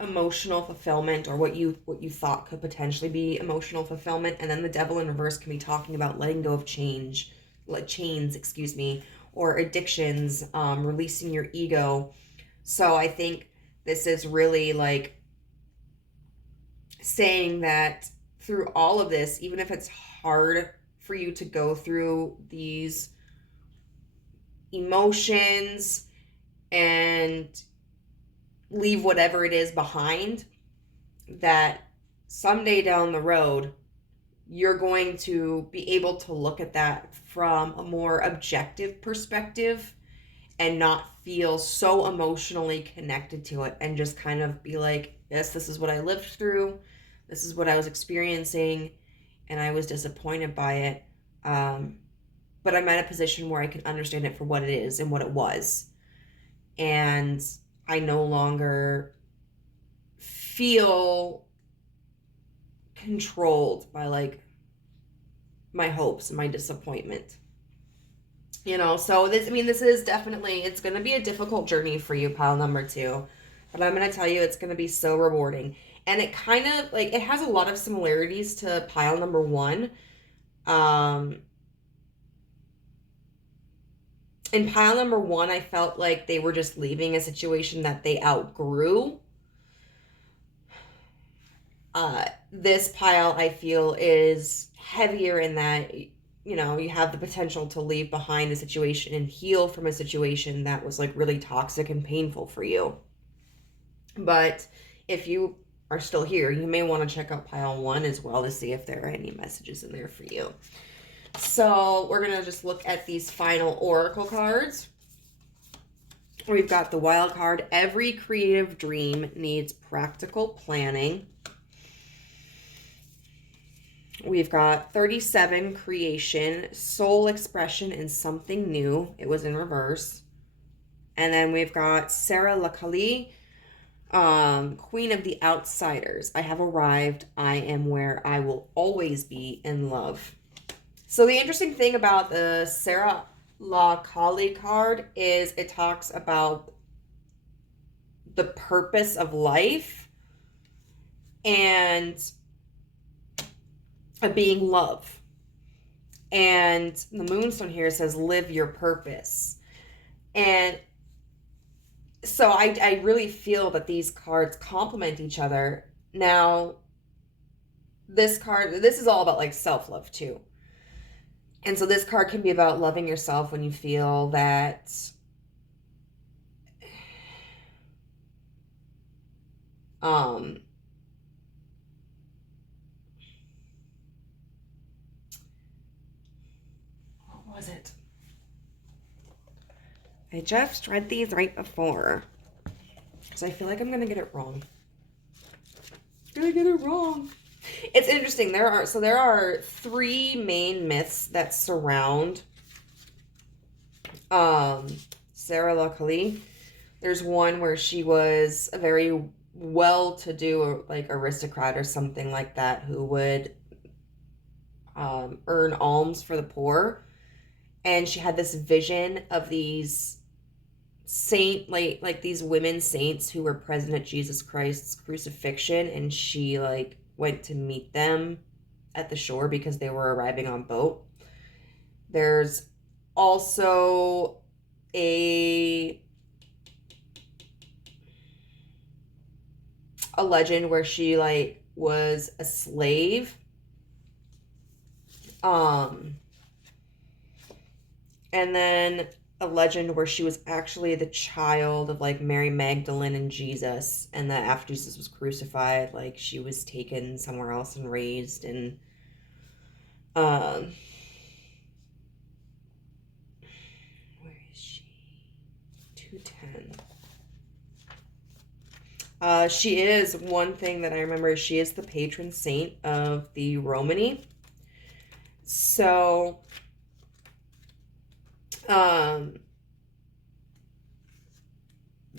emotional fulfillment, or what you thought could potentially be emotional fulfillment. And then the devil in reverse can be talking about letting go of chains, excuse me, or addictions, releasing your ego. So I think this is really like saying that through all of this, even if it's hard for you to go through these emotions and leave whatever it is behind, that someday down the road, you're going to be able to look at that from a more objective perspective and not feel so emotionally connected to it, and just kind of be like, yes, this is what I lived through. This is what I was experiencing, and I was disappointed by it. But I'm at a position where I can understand it for what it is and what it was. And I no longer feel controlled by like my hopes and my disappointment. So this is definitely, it's going to be a difficult journey for you, pile number 2. But I'm going to tell you, it's going to be so rewarding. And it kind of, like, it has a lot of similarities to pile number 1. In pile number 1, I felt like they were just leaving a situation that they outgrew. This pile, I feel, is heavier in that, you have the potential to leave behind a situation and heal from a situation that was like really toxic and painful for you. But if you are still here, you may want to check out pile 1 as well to see if there are any messages in there for you. So we're going to just look at these final oracle cards. We've got the wild card. Every creative dream needs practical planning. We've got 37, creation, soul expression, and something new. It was in reverse. And then we've got Sarah Lakali, Queen of the Outsiders. I have arrived. I am where I will always be in love. So the interesting thing about the Sarah Lakali card is it talks about the purpose of life and being love. And the moonstone here says live your purpose. And so I really feel that these cards complement each other. Now, this is all about like self-love too. And so this card can be about loving yourself when you feel that what was it? I just read these right before, so I feel like I'm going to get it wrong. It's interesting. There are 3 main myths that surround Sarah Lakali. There's one where she was a very well-to-do, like, aristocrat or something like that, who would earn alms for the poor. And she had this vision of these these women saints who were present at Jesus Christ's crucifixion, and she like went to meet them at the shore because they were arriving on boat. There's also a legend where she like was a slave, and then a legend where she was actually the child of like Mary Magdalene and Jesus, and that after Jesus was crucified, like she was taken somewhere else and raised. And where is she? 210. She is, one thing that I remember, she is the patron saint of the Romani. So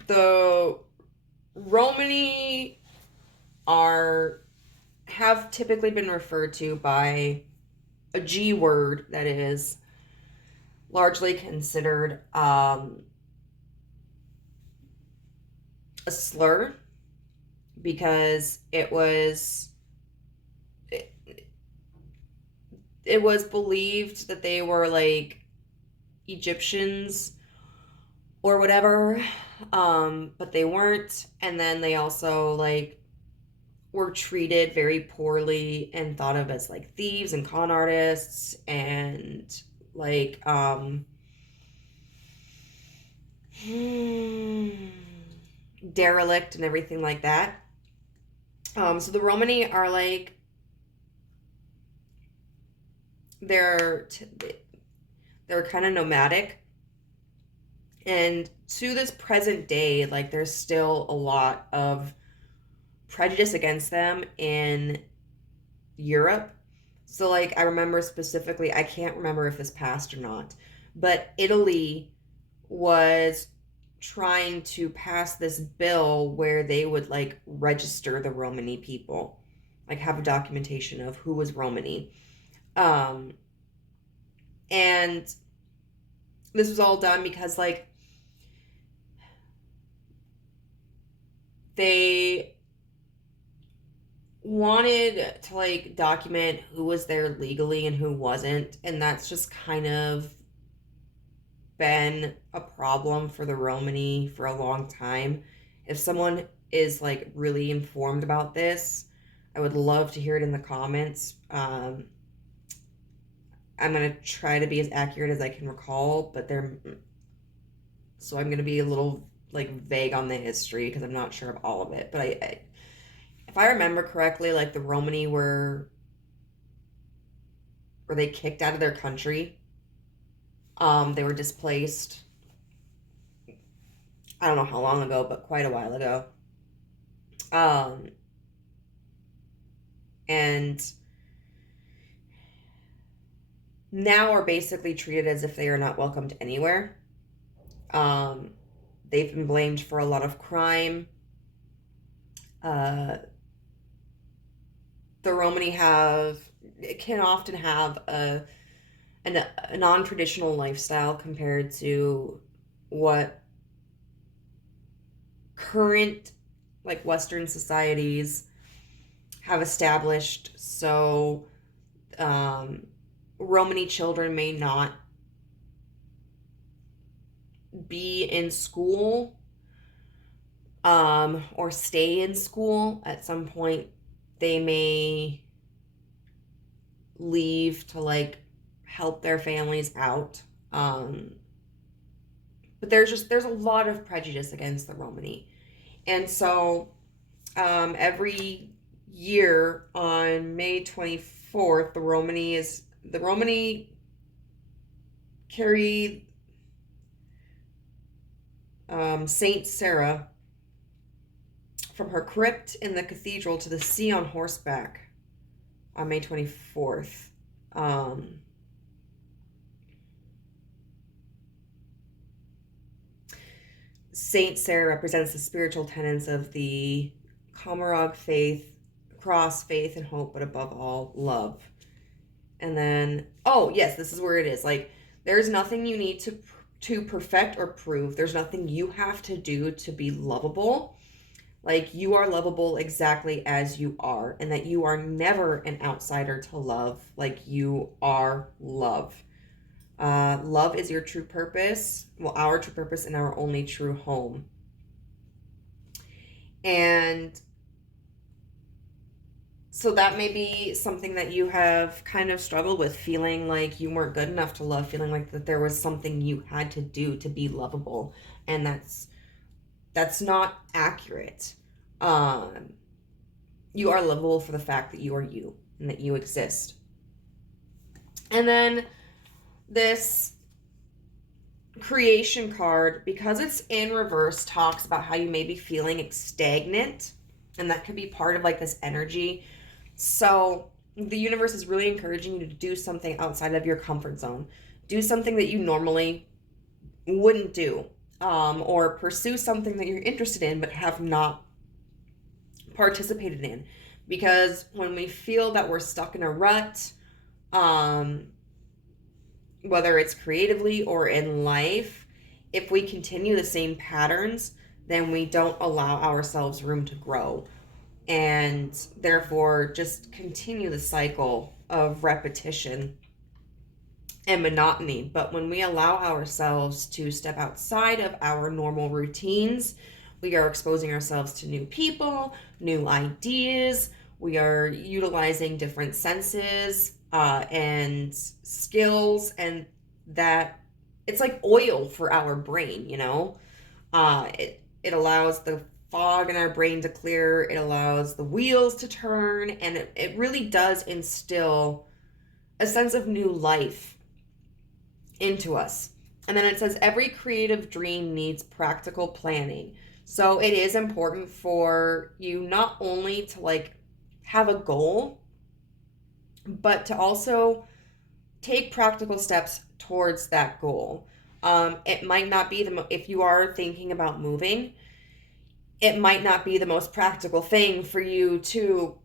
the Romani have typically been referred to by a G word that is largely considered a slur, because it was believed that they were like Egyptians or whatever, but they weren't. And then they also like were treated very poorly and thought of as like thieves and con artists and like derelict and everything like that. So the Romani are like they're kind of nomadic, and to this present day, like there's still a lot of prejudice against them in Europe. So like I remember specifically, I can't remember if this passed or not, but Italy was trying to pass this bill where they would like register the Romani people, like have a documentation of who was Romani. And this was all done because like they wanted to like document who was there legally and who wasn't, and that's just kind of been a problem for the Romani for a long time. If someone is like really informed about this, I would love to hear it in the comments. I'm gonna try to be as accurate as I can recall, but so I'm gonna be a little like vague on the history because I'm not sure of all of it. But if I remember correctly, like the Romani were they kicked out of their country. They were displaced. I don't know how long ago, but quite a while ago. And now are basically treated as if they are not welcomed anywhere. They've been blamed for a lot of crime. The Romani can often have a non-traditional lifestyle compared to what current like Western societies have established. So Romani children may not be in school or stay in school. At some point they may leave to like help their families out. But there's a lot of prejudice against the Romani. And so every year on May 24th, the Romani carry Saint Sarah from her crypt in the cathedral to the sea on horseback on May 24th. Saint Sarah represents the spiritual tenets of the Camargue faith, cross, faith, and hope, but above all, love. And then, oh, yes, this is where it is. Like, there's nothing you need to perfect or prove. There's nothing you have to do to be lovable. Like, you are lovable exactly as you are, and that you are never an outsider to love. Like, you are love. Love is your true purpose. Well, our true purpose and our only true home. And so that may be something that you have kind of struggled with, feeling like you weren't good enough to love, feeling like that there was something you had to do to be lovable. And that's not accurate. You are lovable for the fact that you are you and that you exist. And then this creation card, because it's in reverse, talks about how you may be feeling stagnant, and that could be part of like this energy. So the universe is really encouraging you to do something outside of your comfort zone. Do something that you normally wouldn't do, or pursue something that you're interested in but have not participated in. Because when we feel that we're stuck in a rut, um, whether it's creatively or in life, if we continue the same patterns, then we don't allow ourselves room to grow. And therefore, just continue the cycle of repetition and monotony. But when we allow ourselves to step outside of our normal routines, we are exposing ourselves to new people, new ideas. We are utilizing different senses and skills, and that it's like oil for our brain, you know? It allows the fog in our brain to clear, it allows the wheels to turn, and it really does instill a sense of new life into us. And then it says every creative dream needs practical planning. So it is important for you not only to like have a goal, but to also take practical steps towards that goal. It might not be if you are thinking about moving, it might not be the most practical thing for you to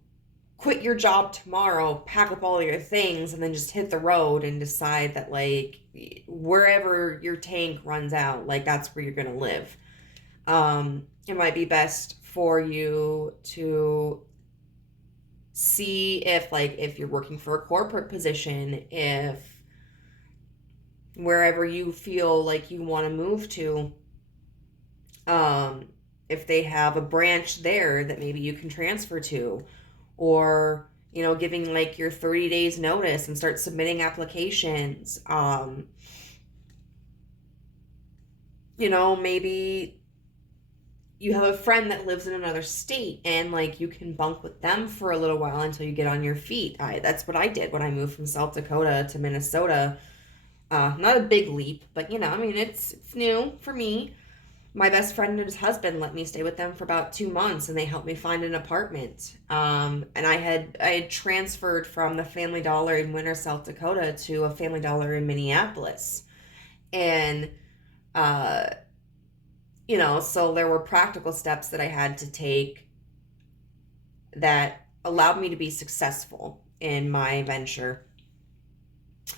quit your job tomorrow, pack up all your things, and then just hit the road and decide that, like, wherever your tank runs out, like, that's where you're going to live. It might be best for you to see if you're working for a corporate position, if wherever you feel like you want to move to, if they have a branch there that maybe you can transfer to, or giving like your 30 days notice and start submitting applications. Maybe you have a friend that lives in another state and like you can bunk with them for a little while until you get on your feet. That's what I did when I moved from South Dakota to Minnesota. Not a big leap, but it's new for me. My best friend and his husband let me stay with them for about 2 months, and they helped me find an apartment. And I had transferred from the Family Dollar in Winter, South Dakota to a Family Dollar in Minneapolis. And, so there were practical steps that I had to take that allowed me to be successful in my venture.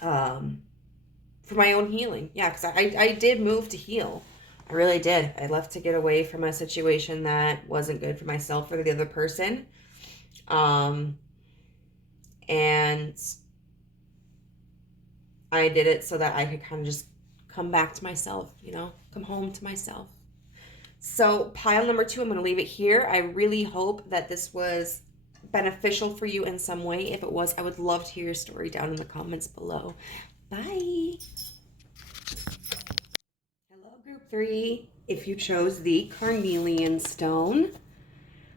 For my own healing. Yeah, because I did move to heal. I really did. I left to get away from a situation that wasn't good for myself or the other person. And I did it so that I could kind of just come back to myself, come home to myself. So pile number 2, I'm going to leave it here. I really hope that this was beneficial for you in some way. If it was, I would love to hear your story down in the comments below. Bye. Hello, group 3. If you chose the carnelian stone,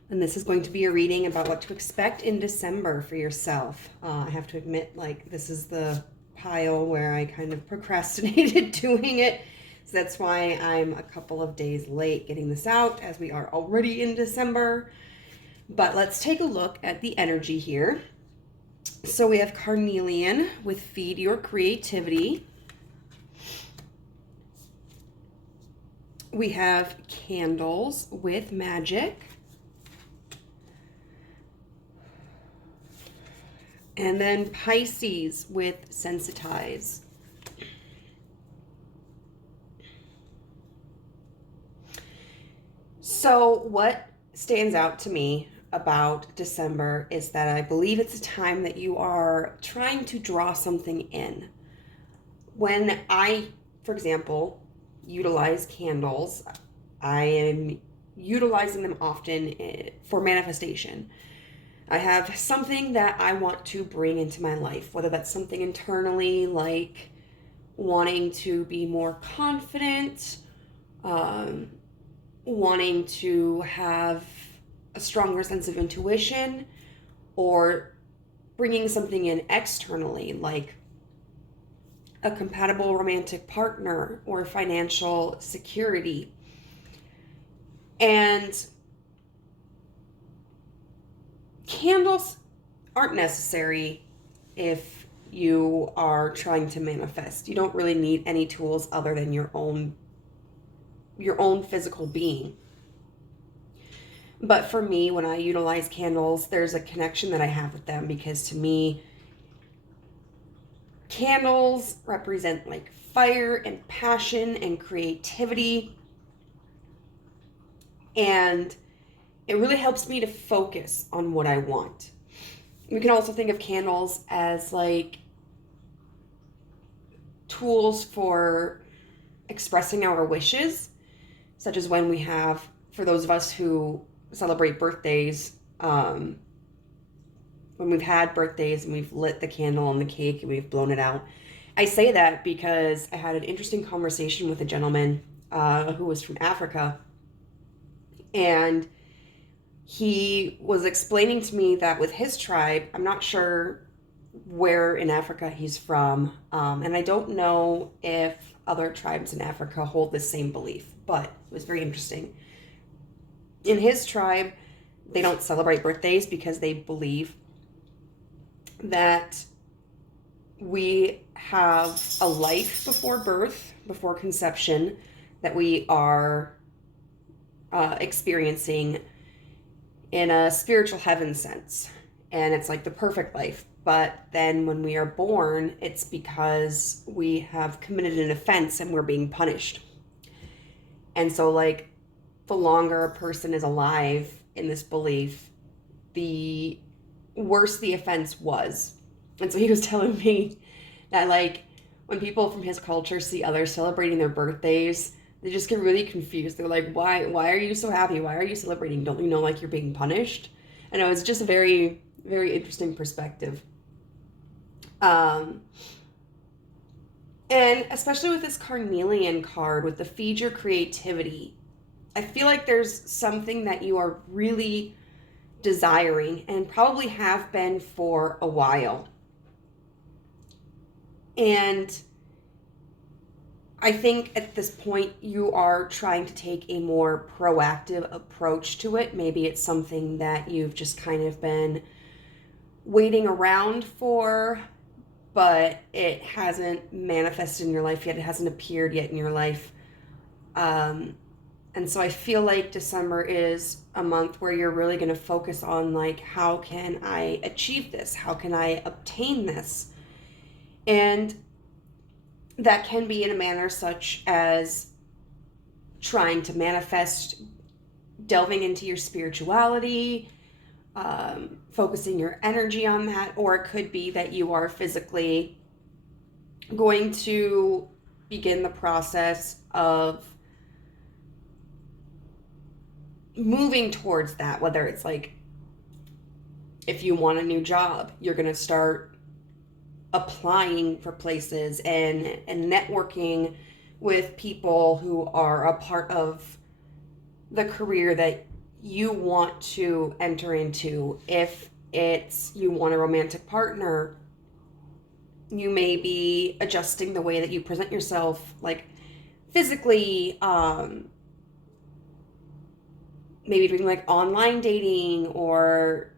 then this is going to be a reading about what to expect in December for yourself. I have to admit, this is the pile where I kind of procrastinated doing it. So that's why I'm a couple of days late getting this out, as we are already in December. But let's take a look at the energy here. So we have carnelian with feed your creativity. We have candles with magic. And then Pisces with sensitize. So what stands out to me about December is that I believe it's a time that you are trying to draw something in. When I, for example, utilize candles, I am utilizing them often for manifestation. I have something that I want to bring into my life, whether that's something internally, like wanting to be more confident, wanting to have a stronger sense of intuition, or bringing something in externally, like a compatible romantic partner or financial security. And candles aren't necessary if you are trying to manifest. You don't really need any tools other than your own physical being. But for me, when I utilize candles, there's a connection that I have with them, because to me, candles represent like fire and passion and creativity. And it really helps me to focus on what I want. We can also think of candles as like tools for expressing our wishes, such as when we have, for those of us who celebrate birthdays, when we've had birthdays and we've lit the candle on the cake and we've blown it out. I say that because I had an interesting conversation with a gentleman who was from Africa, and he was explaining to me that with his tribe, I'm not sure where in Africa he's from, and I don't know if other tribes in Africa hold the same belief, but it was very interesting. In his tribe, they don't celebrate birthdays because they believe that we have a life before birth, before conception, that we are experiencing in a spiritual heaven sense. And it's like the perfect life. But then when we are born, it's because we have committed an offense and we're being punished. And so, like, the longer a person is alive in this belief, the worse the offense was. And so he was telling me that, like, when people from his culture see others celebrating their birthdays, they just get really confused. They're like, why are you so happy? Why are you celebrating? Don't you know, like, you're being punished? And it was just a very, very interesting perspective. And especially with this carnelian card, with the feed your creativity, I feel like there's something that you are really desiring and probably have been for a while. And I think at this point you are trying to take a more proactive approach to it. Maybe it's something that you've just kind of been waiting around for, but it hasn't manifested in your life yet. It hasn't appeared yet in your life. And so I feel like December is a month where you're really going to focus on, like, how can I achieve this? How can I obtain this? And that can be in a manner such as trying to manifest, delving into your spirituality, focusing your energy on that, or it could be that you are physically going to begin the process of moving towards that, whether it's like if you want a new job, you're going to start applying for places and networking with people who are a part of the career that you want to enter into. If it's you want a romantic partner, you may be adjusting the way that you present yourself, like physically, maybe doing like online dating, or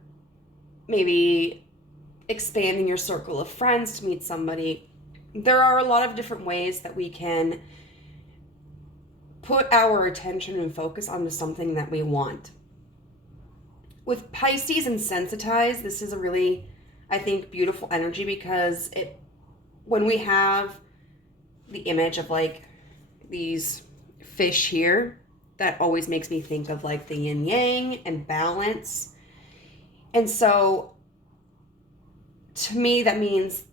maybe expanding your circle of friends to meet somebody. There are a lot of different ways that we can put our attention and focus onto something that we want. With Pisces and Sensitized, this is a really, I think, beautiful energy, because when we have the image of like these fish here, that always makes me think of like the yin yang and balance. And so to me, that means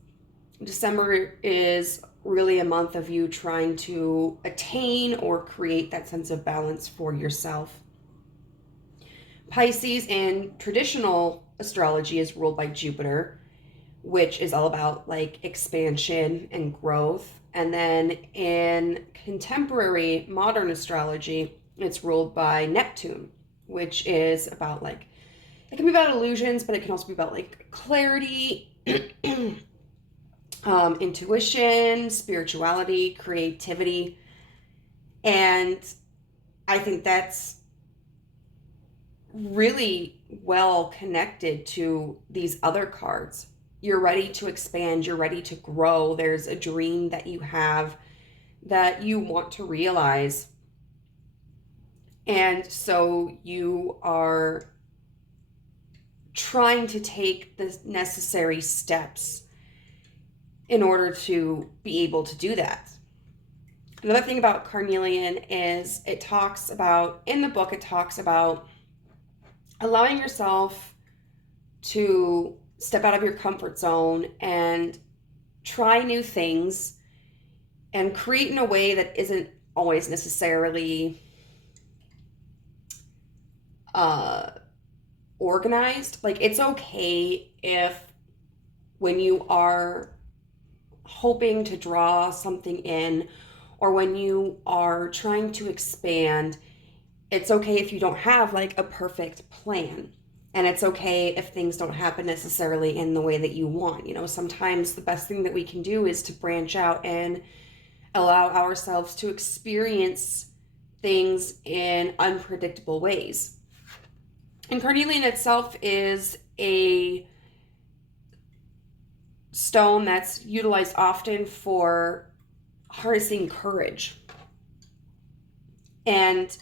December is really a month of you trying to attain or create that sense of balance for yourself. Pisces in traditional astrology is ruled by Jupiter, which is all about like expansion and growth. And then in contemporary modern astrology, it's ruled by Neptune, which is about like, it can be about illusions, but it can also be about like clarity, intuition, spirituality, creativity. And I think that's really well connected to these other cards. You're ready to expand, you're ready to grow. There's a dream that you have that you want to realize. And so you are trying to take the necessary steps in order to be able to do that. Another thing about carnelian is it talks about, in the book, it talks about allowing yourself to step out of your comfort zone and try new things and create in a way that isn't always necessarily organized. Like, it's okay if when you are hoping to draw something in, or when you are trying to expand, it's okay if you don't have like a perfect plan. And it's okay if things don't happen necessarily in the way that you want. You know, sometimes the best thing that we can do is to branch out and allow ourselves to experience things in unpredictable ways. And carnelian itself is a stone that's utilized often for harnessing courage. And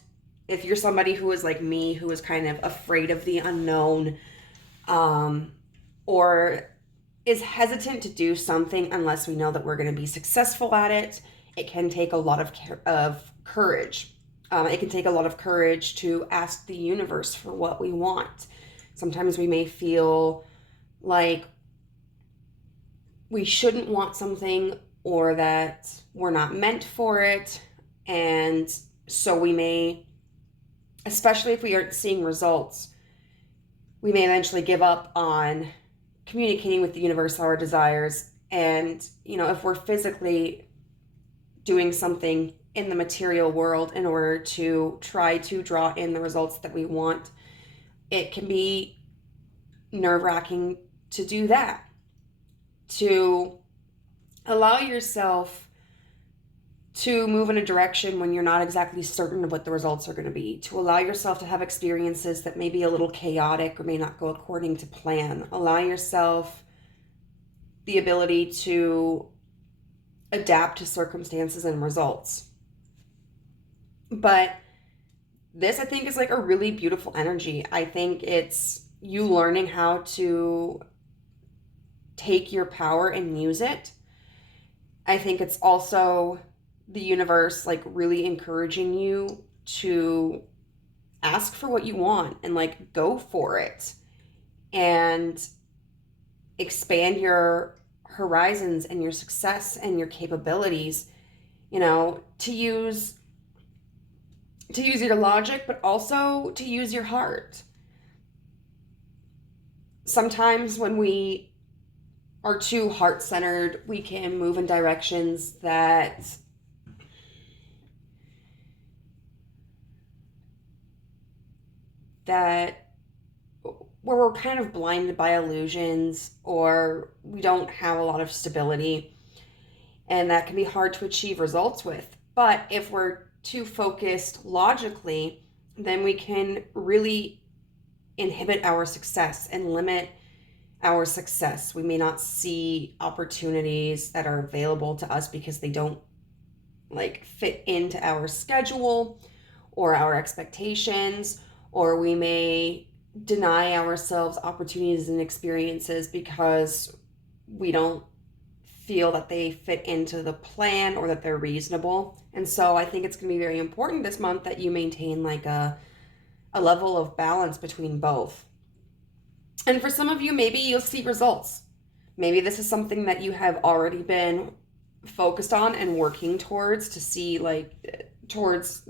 if you're somebody who is like me, who is kind of afraid of the unknown, or is hesitant to do something unless we know that we're going to be successful at it, it can take a lot of courage. It can take a lot of courage to ask the universe for what we want. Sometimes we may feel like we shouldn't want something, or that we're not meant for it. And so we may, especially if we aren't seeing results, we may eventually give up on communicating with the universe our desires. And, you know, if we're physically doing something in the material world in order to try to draw in the results that we want, it can be nerve-wracking to do that. To allow yourself to move in a direction when you're not exactly certain of what the results are going to be. To allow yourself to have experiences that may be a little chaotic or may not go according to plan. Allow yourself the ability to adapt to circumstances and results. But this, I think, is like a really beautiful energy. I think it's you learning how to take your power and use it. I think it's also the universe like really encouraging you to ask for what you want and like go for it and expand your horizons and your success and your capabilities, you know, to use your logic, but also to use your heart. Sometimes when we are too heart-centered, we can move in directions that where we're kind of blinded by illusions, or we don't have a lot of stability, and that can be hard to achieve results with. But if we're too focused logically, then we can really inhibit our success and limit our success. We may not see opportunities that are available to us because they don't like fit into our schedule or our expectations, or we may deny ourselves opportunities and experiences because we don't feel that they fit into the plan or that they're reasonable. And so I think it's going to be very important this month that you maintain like a level of balance between both. And for some of you, maybe you'll see results. Maybe this is something that you have already been focused on and working towards, to see like towards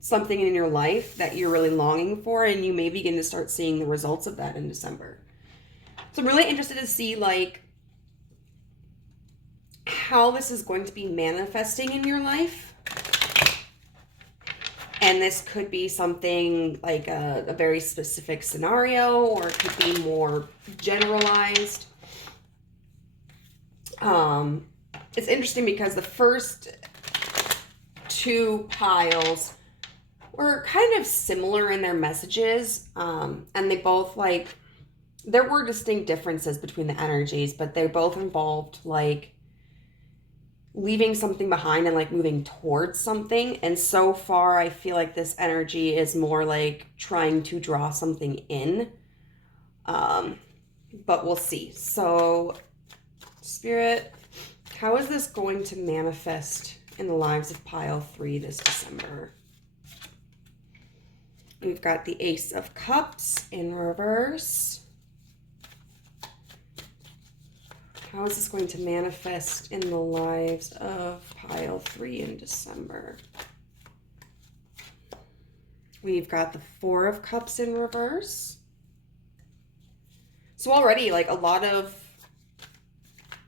something in your life that you're really longing for, and you may begin to start seeing the results of that in December. So I'm really interested to see like how this is going to be manifesting in your life. And this could be something like a very specific scenario, or it could be more generalized. It's interesting because the first two piles were kind of similar in their messages, and they both like, there were distinct differences between the energies, but they both involved like leaving something behind and like moving towards something. And so far I feel like this energy is more like trying to draw something in, but we'll see. So Spirit, How is this going to manifest in the lives of pile 3 this December? We've got the Ace of Cups in reverse. How is this going to manifest in the lives of pile 3 in December? We've got the Four of Cups in reverse. So already, like, a lot of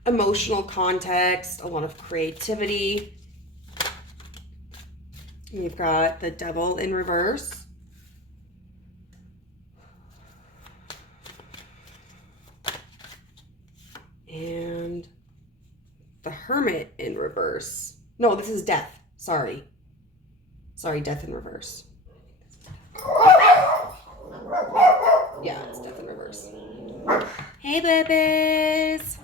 emotional context, a lot of creativity. We've got the Devil in reverse. And the Hermit in reverse. No, this is Death. Sorry. Sorry, Death in reverse. Yeah, it's Death in reverse. Hey, babies.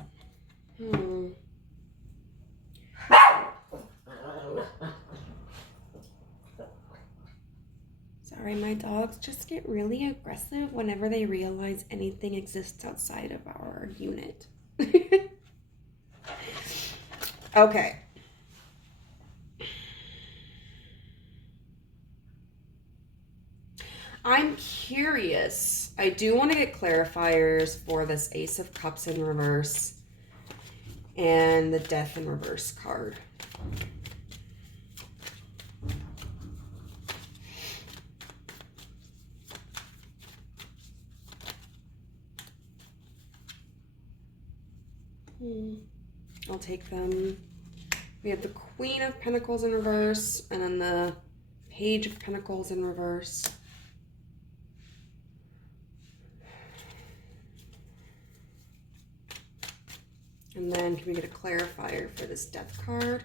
Sorry, my dogs just get really aggressive whenever they realize anything exists outside of our unit. Okay. I'm curious. I do want to get clarifiers for this Ace of Cups in reverse and the Death in reverse card. I'll take them. We have the Queen of Pentacles in reverse and then the Page of Pentacles in reverse. And then can we get a clarifier for this Death card?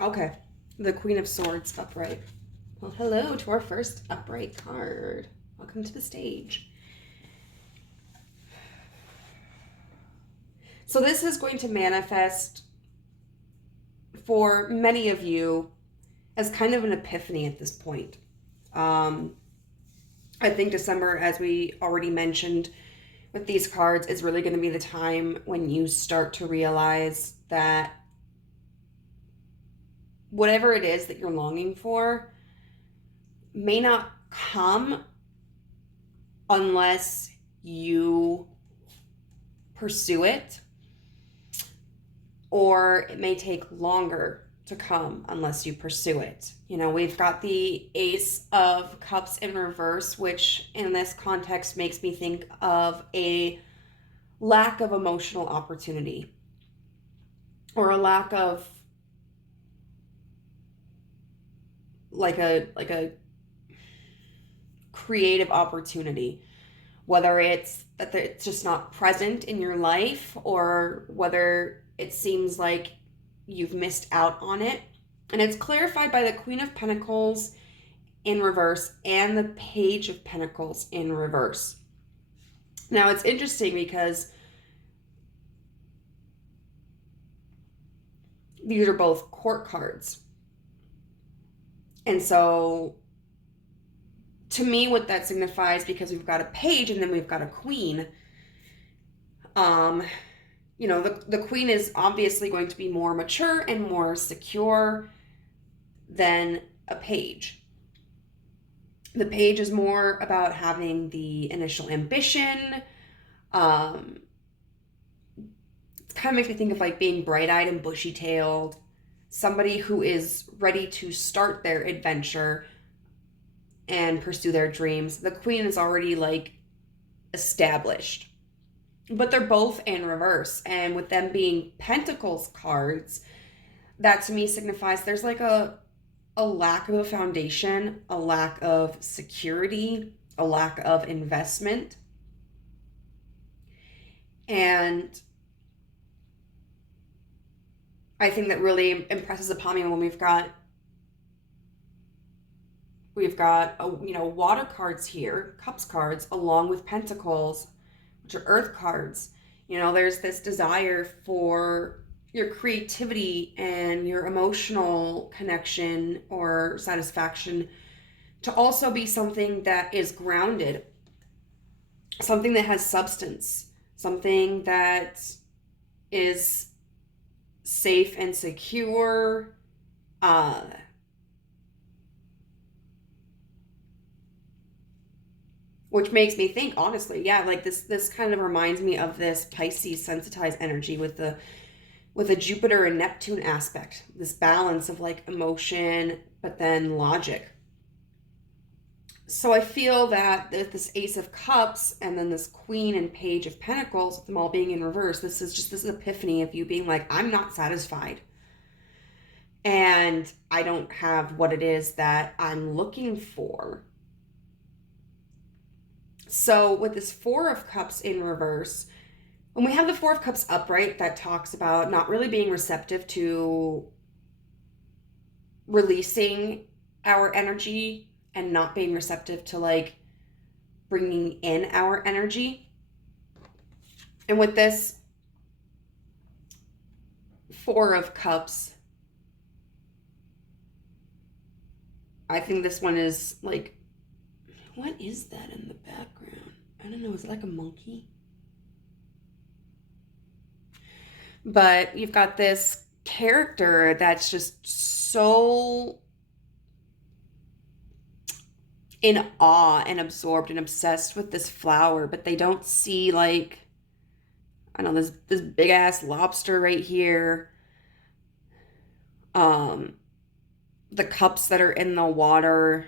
Okay, the Queen of Swords upright. Well, hello to our first upright card. Welcome to the stage. So this is going to manifest for many of you as kind of an epiphany at this point. I think December, as we already mentioned with these cards, is really going to be the time when you start to realize that whatever it is that you're longing for may not come unless you pursue it, or it may take longer to come unless you pursue it. You know, we've got the Ace of Cups in reverse, which in this context makes me think of a lack of emotional opportunity or a lack of like a creative opportunity, whether it's that it's just not present in your life or whether it seems like you've missed out on it. And it's clarified by the Queen of Pentacles in reverse and the Page of Pentacles in reverse. Now it's interesting because these are both court cards. And so to me, what that signifies, because we've got a page and then we've got a queen, you know, the queen is obviously going to be more mature and more secure than a page. The page is more about having the initial ambition. It kind of makes me think of like being bright-eyed and bushy-tailed, somebody who is ready to start their adventure and pursue their dreams. The queen is already like established. But they're both in reverse. And with them being Pentacles cards, that to me signifies there's like a lack of a foundation, a lack of security, a lack of investment. And I think that really impresses upon me when we've got water cards here, cups cards, along with pentacles, which are earth cards. You know, there's this desire for your creativity and your emotional connection or satisfaction to also be something that is grounded, something that has substance, something that is safe and secure. Which makes me think, honestly, yeah, like this kind of reminds me of this Pisces sensitized energy with the Jupiter and Neptune aspect, this balance of like emotion, but then logic. So I feel that this Ace of Cups and then this Queen and Page of Pentacles, with them all being in reverse, this is just this epiphany of you being like, I'm not satisfied. And I don't have what it is that I'm looking for. So with this Four of Cups in reverse, when we have the Four of Cups upright, that talks about not really being receptive to releasing our energy and not being receptive to like bringing in our energy. And with this Four of Cups, I think this one is like, what is that in the background? I don't know. Is it like a monkey? But you've got this character that's just so in awe and absorbed and obsessed with this flower, but they don't see like, I don't know, this big ass lobster right here. The cups that are in the water.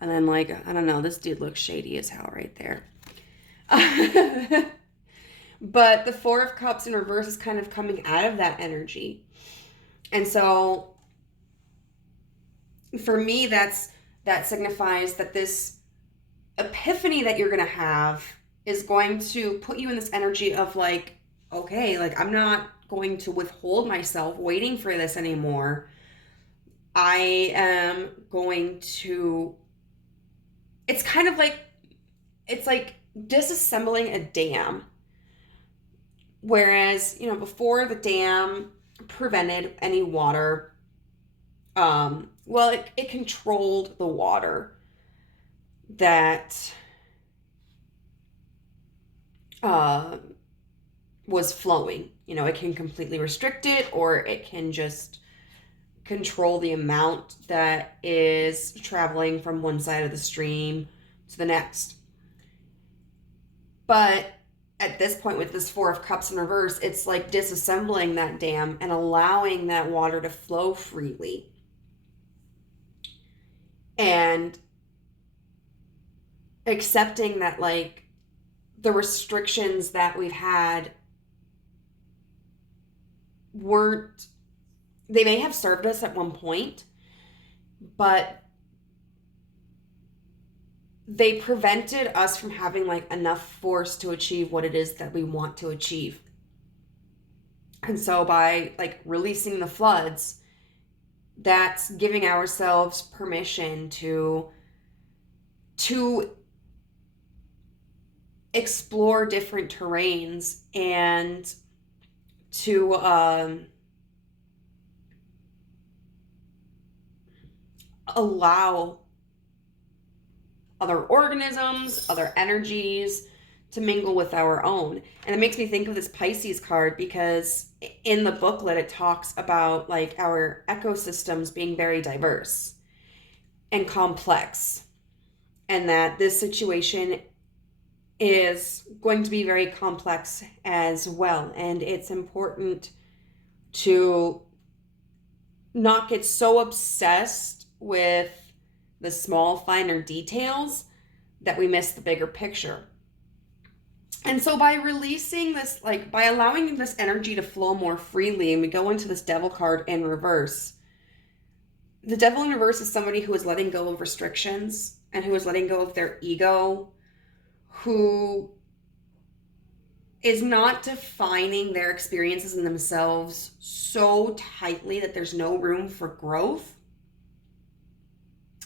And then like, I don't know, this dude looks shady as hell right there. But the Four of Cups in reverse is kind of coming out of that energy. And so for me, that signifies that this epiphany that you're going to have is going to put you in this energy of like, okay, like I'm not going to withhold myself waiting for this anymore. I am going to, it's kind of like, it's like disassembling a dam. Whereas, you know, before the dam prevented any water, well, it controlled the water that was flowing. You know, it can completely restrict it, or it can just control the amount that is traveling from one side of the stream to the next. But at this point with this Four of Cups in reverse, it's like disassembling that dam and allowing that water to flow freely. And accepting that like the restrictions that we've had weren't, they may have served us at one point, but they prevented us from having like enough force to achieve what it is that we want to achieve. And so by like releasing the floods, that's giving ourselves permission to explore different terrains and to allow other organisms, other energies to mingle with our own. And it makes me think of this Pisces card because in the booklet it talks about like our ecosystems being very diverse and complex, and that this situation is going to be very complex as well. And it's important to not get so obsessed with the small, finer details that we miss the bigger picture. And so by releasing this, like by allowing this energy to flow more freely, and we go into this Devil card in reverse. The Devil in reverse is somebody who is letting go of restrictions and who is letting go of their ego, who is not defining their experiences in themselves so tightly that there's no room for growth.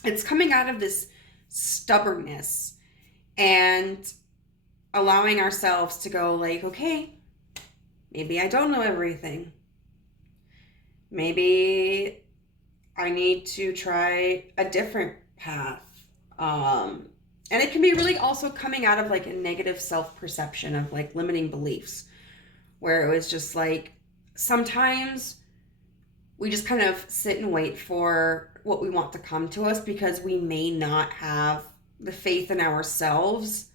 It's coming out of this stubbornness and allowing ourselves to go like, okay, maybe I don't know everything. Maybe I need to try a different path. And it can be really also coming out of like a negative self-perception of like limiting beliefs, where it was just like sometimes we just kind of sit and wait for what we want to come to us because we may not have the faith in ourselves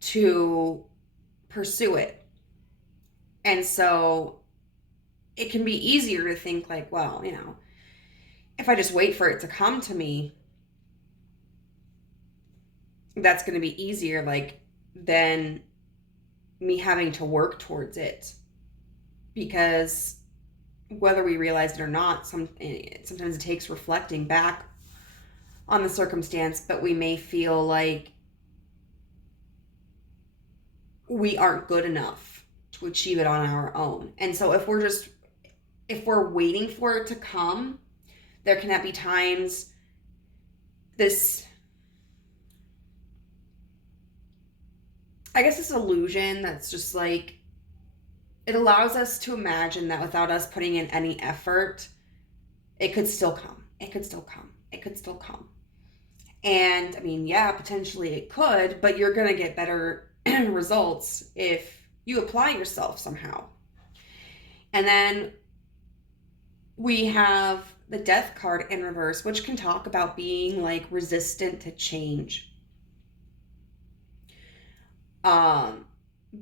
to pursue it. And so it can be easier to think like, well, you know, if I just wait for it to come to me, that's going to be easier, like, than me having to work towards it. Because whether we realize it or not, sometimes it takes reflecting back on the circumstance, but we may feel like we aren't good enough to achieve it on our own. And so if we're waiting for it to come, there can be times this, I guess, this illusion that's just like, it allows us to imagine that without us putting in any effort, it could still come. It could still come. It could still come. And I mean, yeah, potentially it could, but you're going to get better results if you apply yourself somehow. And then we have the Death card in reverse, which can talk about being like resistant to change.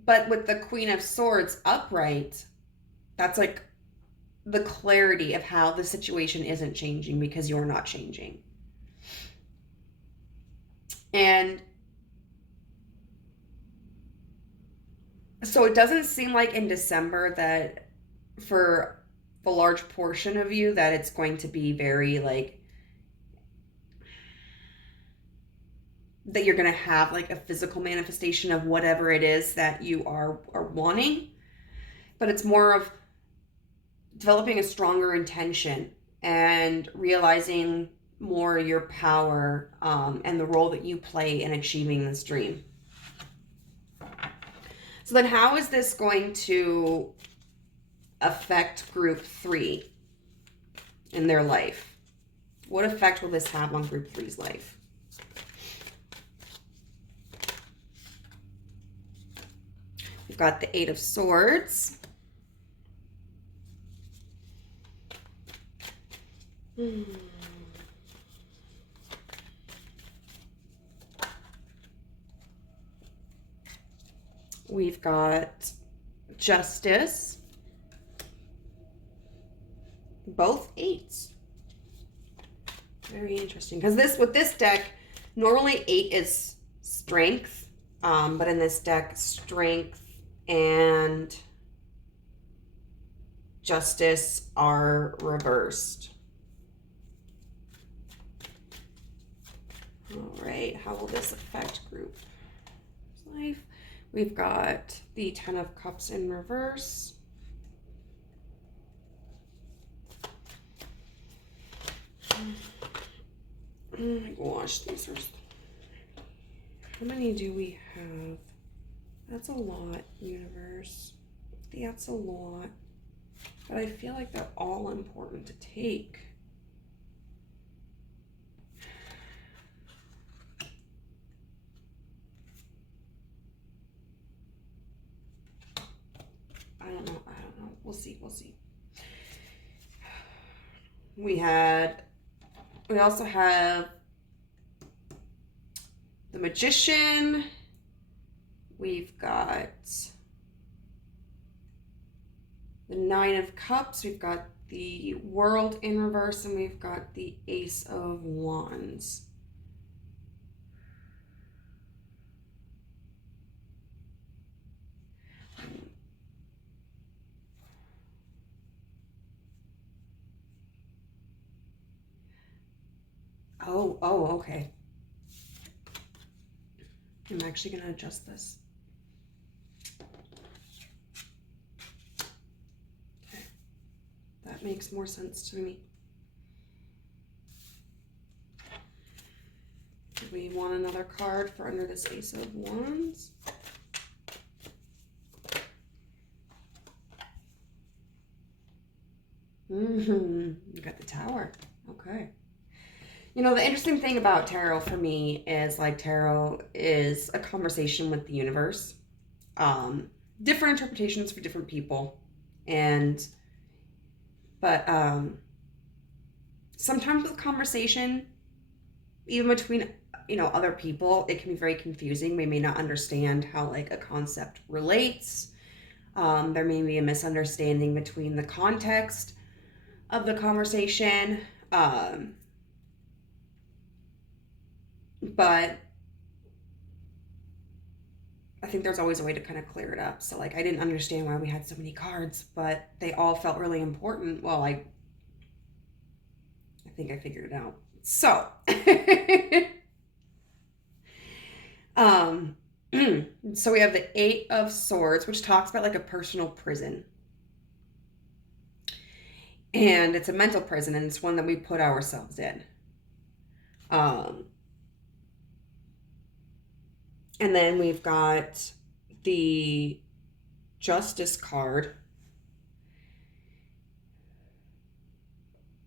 But with the Queen of Swords upright, that's like the clarity of how the situation isn't changing because you're not changing. And so it doesn't seem like in December that for the large portion of you that it's going to be very like, that you're going to have like a physical manifestation of whatever it is that you are wanting. But it's more of developing a stronger intention and realizing more your power and the role that you play in achieving this dream. So then how is this going to affect group 3 in their life? What effect will this have on group 3's life? We've got the 8 of Swords. We've got Justice. Both 8s. Very interesting. Because with this deck, normally 8 is strength. But in this deck, strength and Justice are reversed. All right, how will this affect group life? We've got the 10 of Cups in reverse. Oh my gosh, these are... How many do we have? That's a lot, universe. That's a lot. But I feel like they're all important to take. I don't know. We'll see. We also have the Magician. We've got the 9 of Cups. We've got the World in reverse, and we've got the Ace of Wands. Oh, okay. I'm actually going to adjust this. Okay. That makes more sense to me. Do we want another card for under this Ace of Wands? You got the Tower. Okay. You know, the interesting thing about tarot for me is like tarot is a conversation with the universe. Different interpretations for different people. But sometimes with conversation, even between, other people, it can be very confusing. We may not understand how like a concept relates. There may be a misunderstanding between the context of the conversation. But I think there's always a way to kind of clear it up. So like I didn't understand why we had so many cards, but they all felt really important. Well, I think I figured it out. So um so we have the 8 of Swords, which talks about like a personal prison. And it's a mental prison, and it's one that we put ourselves in. And then we've got the Justice card,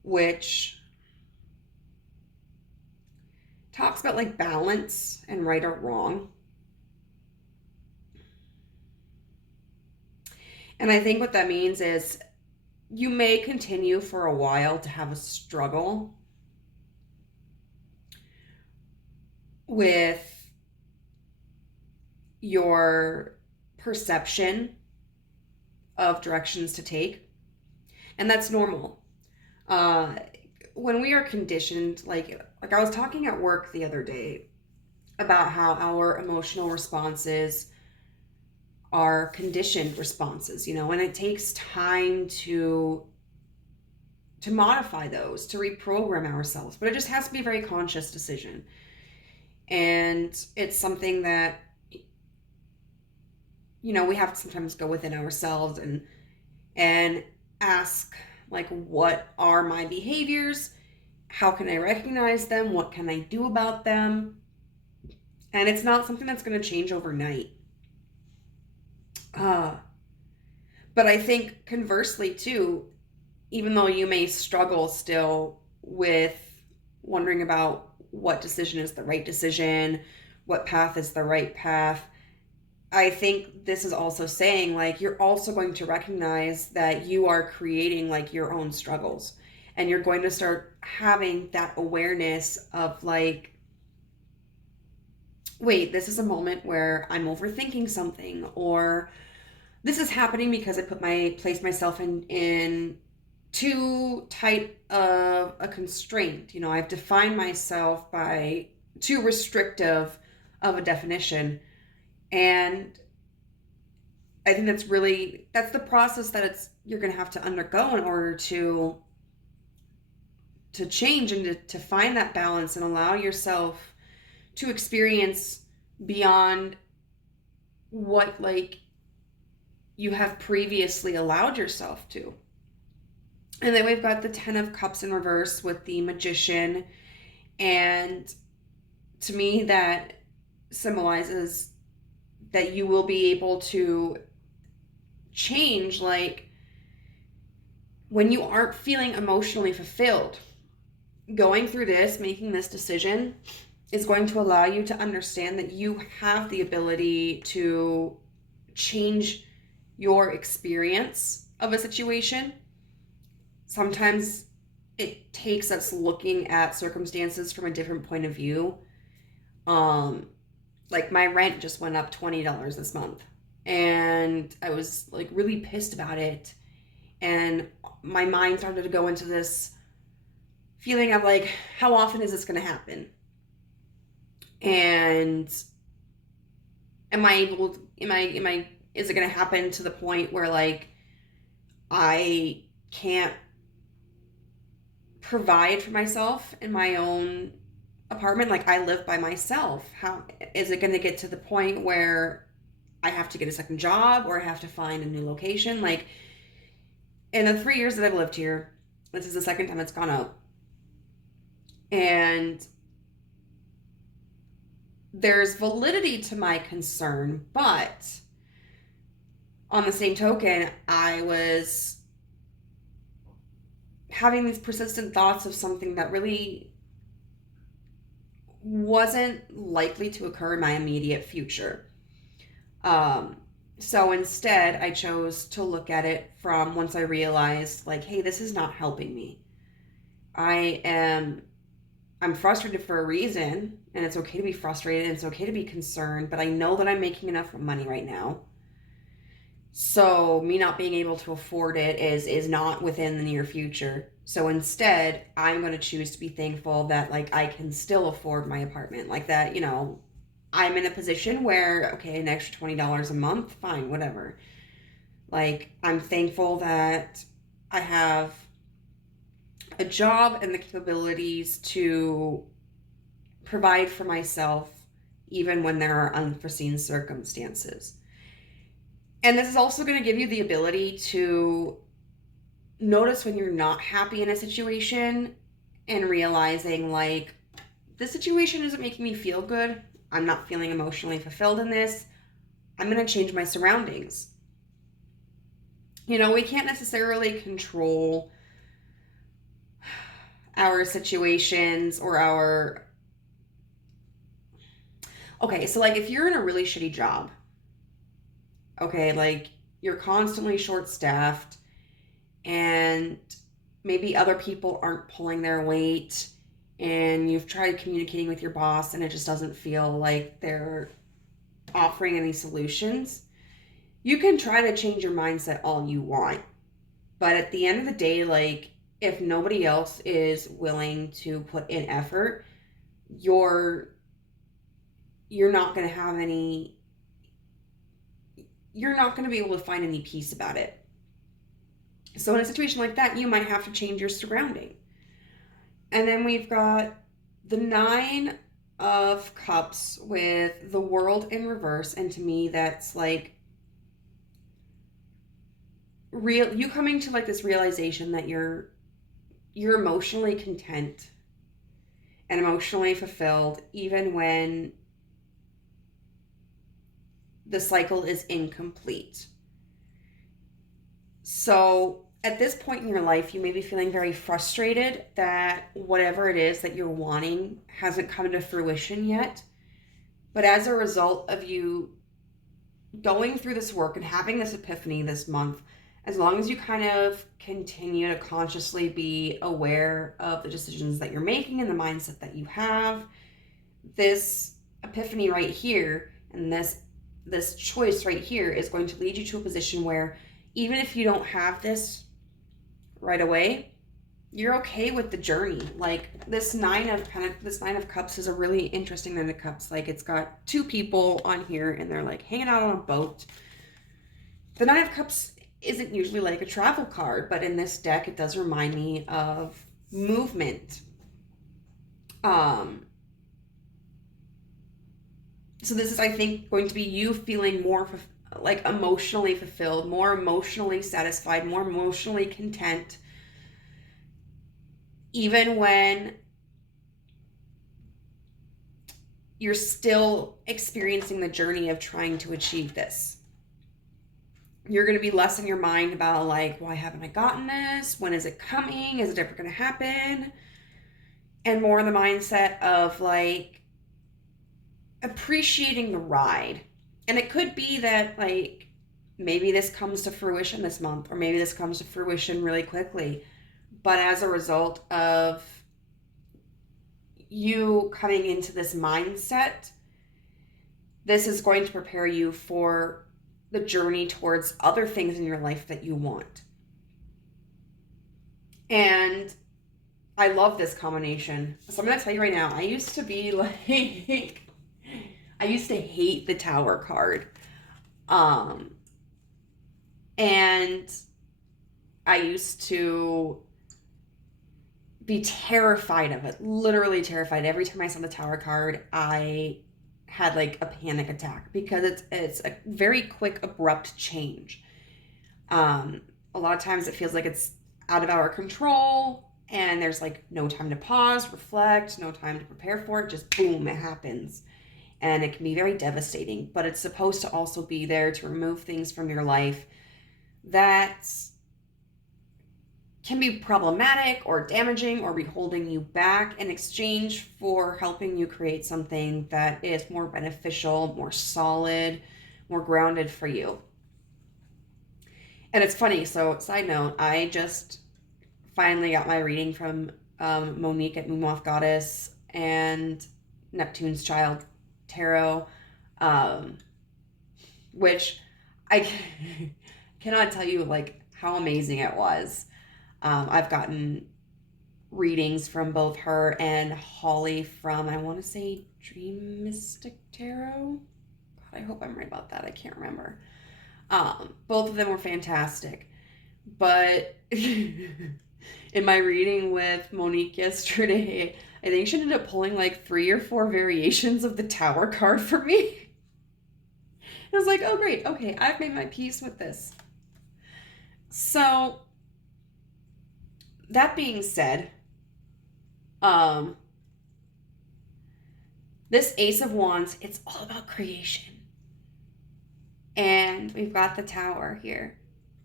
which talks about like balance and right or wrong. And I think what that means is you may continue for a while to have a struggle with your perception of directions to take. And that's normal. When we are conditioned, like I was talking at work the other day about how our emotional responses are conditioned responses, and it takes time to modify those, to reprogram ourselves, but it just has to be a very conscious decision. And it's something that we have to sometimes go within ourselves and ask, like, what are my behaviors? How can I recognize them? What can I do about them? And it's not something that's going to change overnight. But I think conversely too, even though you may struggle still with wondering about what decision is the right decision, what path is the right path, I think this is also saying, like, you're also going to recognize that you are creating like your own struggles, and you're going to start having that awareness of like, wait, this is a moment where I'm overthinking something, or this is happening because I placed myself in too tight of a constraint. I've defined myself by too restrictive of a definition. And I think that's the process that you're going to have to undergo in order to change and to find that balance and allow yourself to experience beyond what like you have previously allowed yourself to. And then we've got the 10 of Cups in reverse with the Magician. And to me, that symbolizes that you will be able to change, like, when you aren't feeling emotionally fulfilled. Going through this, making this decision is going to allow you to understand that you have the ability to change your experience of a situation. Sometimes it takes us looking at circumstances from a different point of view. Like my rent just went up $20 this month, and I was like really pissed about it. And my mind started to go into this feeling of like, how often is this going to happen? And is it going to happen to the point where like I can't provide for myself in my own apartment? Like, I live by myself. How is it going to get to the point where I have to get a second job, or I have to find a new location? Like, in the 3 years that I've lived here, this is the second time it's gone up. And there's validity to my concern, but on the same token, I was having these persistent thoughts of something that really wasn't likely to occur in my immediate future. So instead, I chose to look at it from once I realized, like, hey, this is not helping me. I'm frustrated for a reason, and it's okay to be frustrated, and it's okay to be concerned, but I know that I'm making enough money right now. So me not being able to afford it is not within the near future. So instead, I'm going to choose to be thankful that like I can still afford my apartment. Like that, you know, I'm in a position where okay, an extra $20 a month, fine, whatever. Like I'm thankful that I have a job and the capabilities to provide for myself even when there are unforeseen circumstances. And this is also going to give you the ability to notice when you're not happy in a situation and realizing, like, this situation isn't making me feel good. I'm not feeling emotionally fulfilled in this. I'm going to change my surroundings. You know, we can't necessarily control our situations or our. Okay, so like if you're in a really shitty job, okay, like you're constantly short staffed and maybe other people aren't pulling their weight and you've tried communicating with your boss and it just doesn't feel like they're offering any solutions. You can try to change your mindset all you want. But at the end of the day, like if nobody else is willing to put in effort, you're not going to have any you're not going to be able to find any peace about it. So in a situation like that, you might have to change your surrounding. And then we've got the 9 of Cups with the World in reverse. And to me, that's like real, you coming to like this realization that you're emotionally content and emotionally fulfilled even when the cycle is incomplete. So at this point in your life, you may be feeling very frustrated that whatever it is that you're wanting hasn't come to fruition yet. But as a result of you going through this work and having this epiphany this month, as long as you kind of continue to consciously be aware of the decisions that you're making and the mindset that you have, this epiphany right here and this choice right here is going to lead you to a position where even if you don't have this right away, you're okay with the journey. Like this 9 of Cups is a really interesting 9 of Cups. Like it's got 2 people on here and they're like hanging out on a boat. The 9 of Cups isn't usually like a travel card, but in this deck it does remind me of movement. So this is, I think, going to be you feeling more like emotionally fulfilled, more emotionally satisfied, more emotionally content, even when you're still experiencing the journey of trying to achieve this. You're going to be less in your mind about like, why haven't I gotten this? When is it coming? Is it ever going to happen? And more in the mindset of like appreciating the ride. And it could be that like maybe this comes to fruition this month, or maybe this comes to fruition really quickly. But as a result of you coming into this mindset, this is going to prepare you for the journey towards other things in your life that you want. And I love this combination. So I'm going to tell you right now, I used to be like, I used to hate the Tower card. And I used to be terrified of it, literally terrified. Every time I saw the Tower card, I had like a panic attack because it's a very quick, abrupt change. A lot of times it feels like it's out of our control and there's like no time to pause, reflect, no time to prepare for it. Just boom, it happens. And it can be very devastating, but it's supposed to also be there to remove things from your life that can be problematic or damaging or be holding you back in exchange for helping you create something that is more beneficial, more solid, more grounded for you. And it's funny, so side note, I just finally got my reading from Monique at Moonmoth Goddess and Neptune's Child Tarot, which I cannot tell you like how amazing it was. I've gotten readings from both her and Holly from, I want to say, DreaMystic Tarot. God, I hope I'm right about that. I can't remember. Both of them were fantastic. But in my reading with Monique yesterday, I think she ended up pulling like 3 or 4 variations of the Tower card for me. I was like, oh great, okay, I've made my peace with this. So, that being said, this Ace of Wands, it's all about creation. And we've got the Tower here.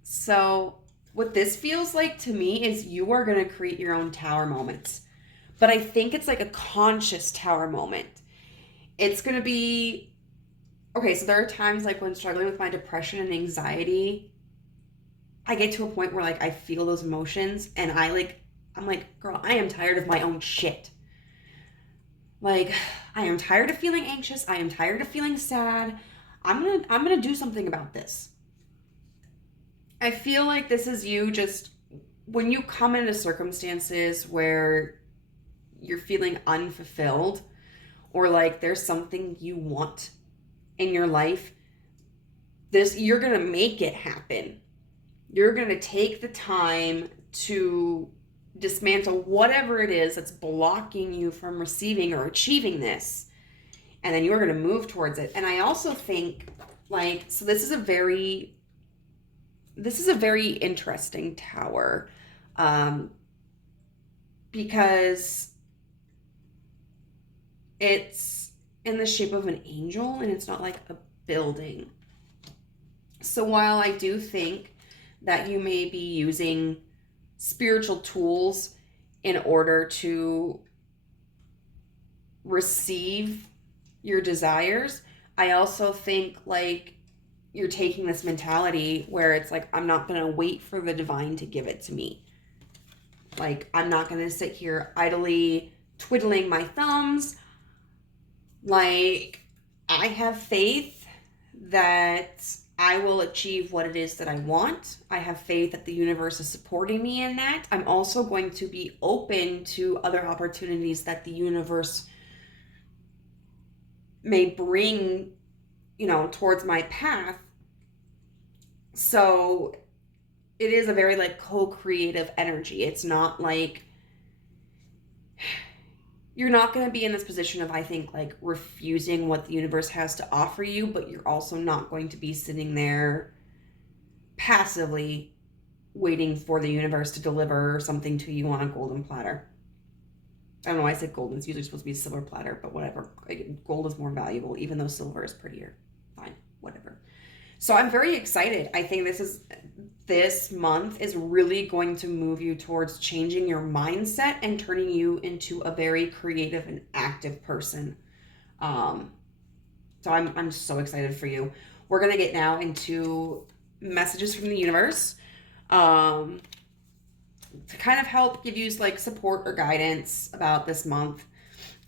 So what this feels like to me is you are going to create your own Tower moments. But I think it's like a conscious Tower moment. It's going to be, okay, so there are times like when struggling with my depression and anxiety, I get to a point where like I feel those emotions and I'm like, girl, I am tired of my own shit. Like, I am tired of feeling anxious. I am tired of feeling sad. I'm gonna do something about this. I feel like this is you just, when you come into circumstances where you're feeling unfulfilled or like there's something you want in your life, you're gonna make it happen. You're gonna take the time to dismantle whatever it is that's blocking you from receiving or achieving this. And then you're going to move towards it. And I also think like, so this is a very interesting Tower, because it's in the shape of an angel and it's not like a building. So while I do think that you may be using spiritual tools in order to receive your desires, I also think like you're taking this mentality where it's like, I'm not going to wait for the divine to give it to me. Like, I'm not going to sit here idly twiddling my thumbs. Like, I have faith that I will achieve what it is that I want. I have faith that the universe is supporting me in that. I'm also going to be open to other opportunities that the universe may bring, towards my path. So it is a very like co-creative energy. It's not like you're not going to be in this position of, I think, like refusing what the universe has to offer you, but you're also not going to be sitting there passively waiting for the universe to deliver something to you on a golden platter. I don't know why I said golden. It's usually supposed to be a silver platter, but whatever. Gold is more valuable, even though silver is prettier. Fine, whatever. So I'm very excited. I think this month is really going to move you towards changing your mindset and turning you into a very creative and active person. So I'm so excited for you. We're going to get now into messages from the universe to kind of help give you like support or guidance about this month.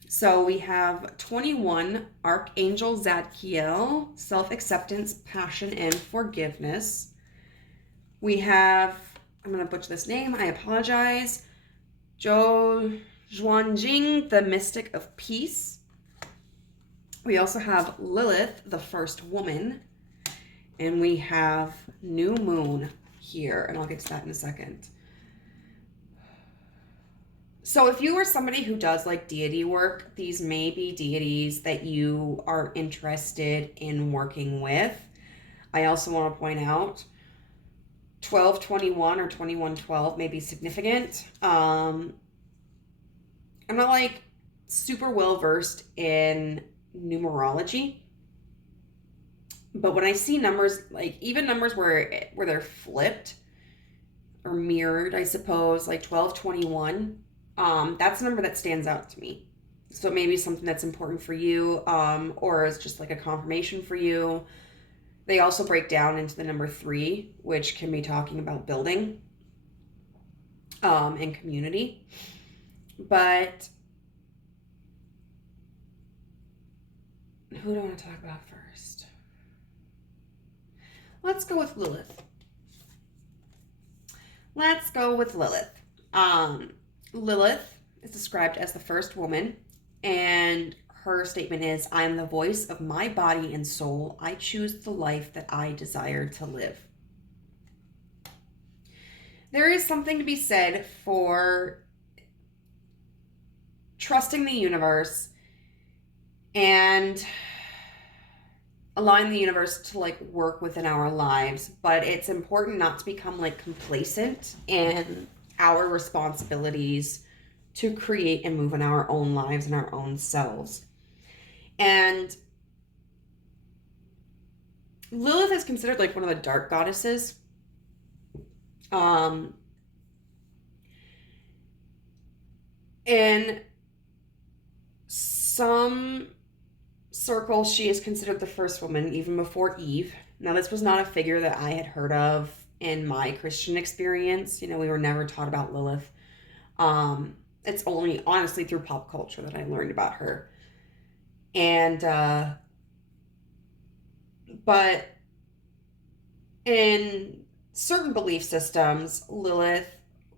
So we have 21, Archangel Zadkiel, self-acceptance, passion, and forgiveness. We have, I'm going to butcher this name, I apologize, Zhou Zhuanjing, the mystic of peace. We also have Lilith, the first woman. And we have New Moon here, and I'll get to that in a second. So if you are somebody who does like deity work, these may be deities that you are interested in working with. I also want to point out 1221 or 2112 may be significant. I'm not like super well versed in numerology, but when I see numbers, like even numbers where they're flipped, or mirrored, I suppose, like 1221. That's a number that stands out to me. So maybe something that's important for you, or is just like a confirmation for you. They also break down into the number 3, which can be talking about building and community. But who do I want to talk about first? Let's go with Lilith. Lilith is described as the first woman, and her statement is, I am the voice of my body and soul. I choose the life that I desire to live. There is something to be said for trusting the universe and allowing the universe to like work within our lives, but it's important not to become like complacent in our responsibilities to create and move in our own lives and our own selves. And Lilith is considered like one of the dark goddesses. In some circles, she is considered the first woman, even before Eve. Now, this was not a figure that I had heard of in my Christian experience. You know, we were never taught about Lilith. It's only, honestly, through pop culture that I learned about her. And, but in certain belief systems, Lilith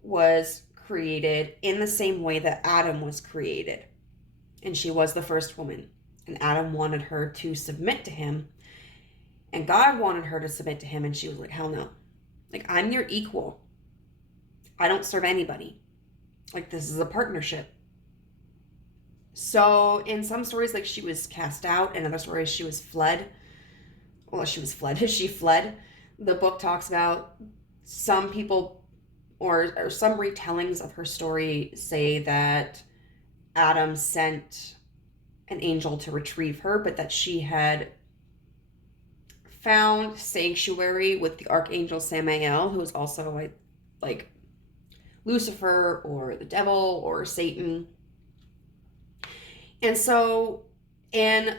was created in the same way that Adam was created. And she was the first woman. And Adam wanted her to submit to him. And God wanted her to submit to him. And she was like, hell no. Like, I'm your equal. I don't serve anybody. Like, this is a partnership. So in some stories, like, she was cast out. In other stories, she was fled. Well, she fled. The book talks about some people or some retellings of her story say that Adam sent an angel to retrieve her, but that she had found sanctuary with the archangel Samael, who is also like Lucifer or the devil or Satan. And so in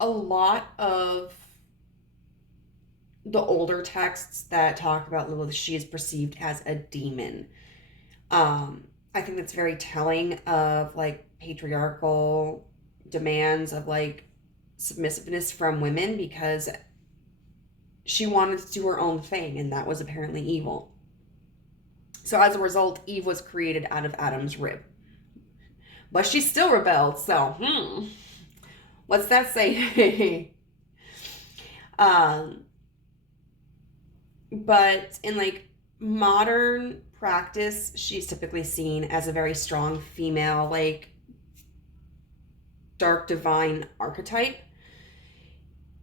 a lot of the older texts that talk about Lilith, she is perceived as a demon. I think that's very telling of like patriarchal demands of like submissiveness from women, because she wanted to do her own thing, and that was apparently evil. So as a result, Eve was created out of Adam's rib. But she still rebelled, so what's that say? But in like modern practice, she's typically seen as a very strong female, like dark divine archetype.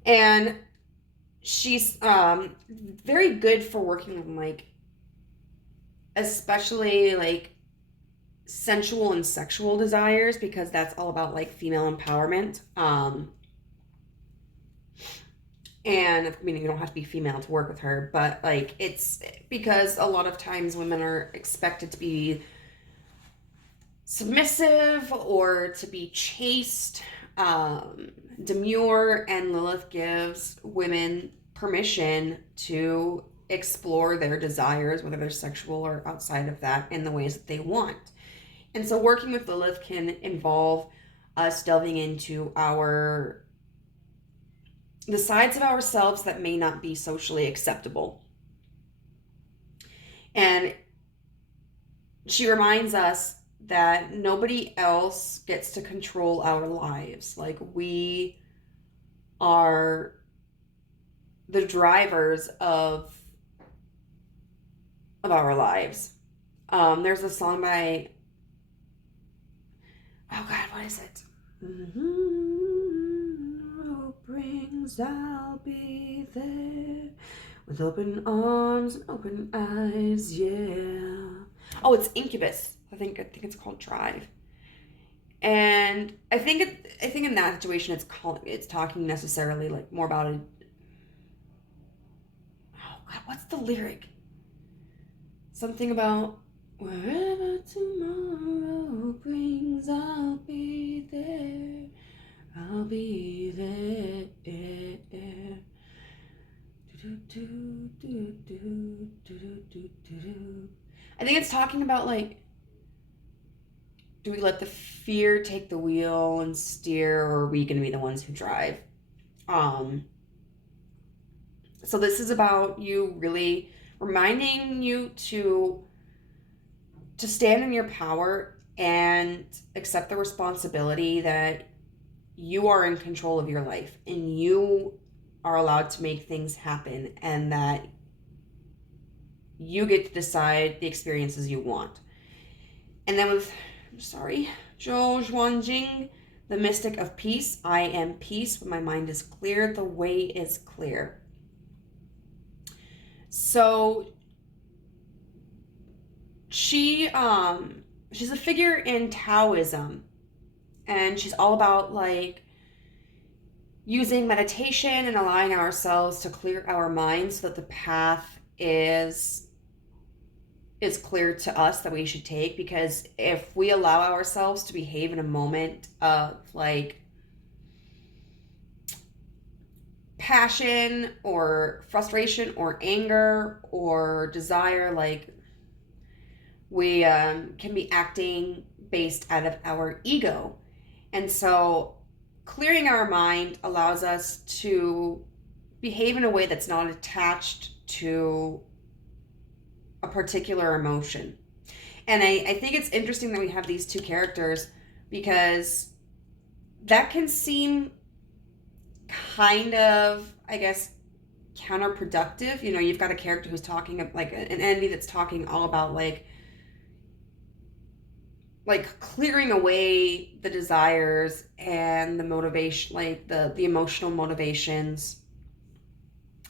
And she's very good for working on like especially like sensual and sexual desires, because that's all about like female empowerment. And I mean, you don't have to be female to work with her, but like it's because a lot of times women are expected to be submissive or to be chaste, demure, and Lilith gives women permission to explore their desires, whether they're sexual or outside of that, in the ways that they want. And so working with Lilith can involve us delving into the sides of ourselves that may not be socially acceptable. And she reminds us that nobody else gets to control our lives. Like, we are the drivers of our lives. There's a song by, oh God, what is it? Brings, I'll be there with open arms and open eyes, yeah. Oh, it's Incubus. I think it's called Drive. And I think in that situation it's talking necessarily like more about oh God, what's the lyric? something about wherever tomorrow brings, I'll be there. I'll be there. I think it's talking about like, do we let the fear take the wheel and steer, or are we going to be the ones who drive? So this is about you really reminding you to stand in your power and accept the responsibility that you are in control of your life and you are allowed to make things happen, and that you get to decide the experiences you want. And then with, Zhou Xuanjing, the mystic of peace. I am peace when my mind is clear, the way is clear. So she's a figure in Taoism, and she's all about like using meditation and allowing ourselves to clear our minds so that the path is clear to us that we should take. Because if we allow ourselves to behave in a moment of like passion or frustration or anger or desire, like we can be acting based out of our ego. And so clearing our mind allows us to behave in a way that's not attached to a particular emotion. And I think it's interesting that we have these two characters, because that can seem kind of, I guess, counterproductive. You know, you've got a character who's talking like an entity that's talking all about like clearing away the desires and the motivation, like the emotional motivations.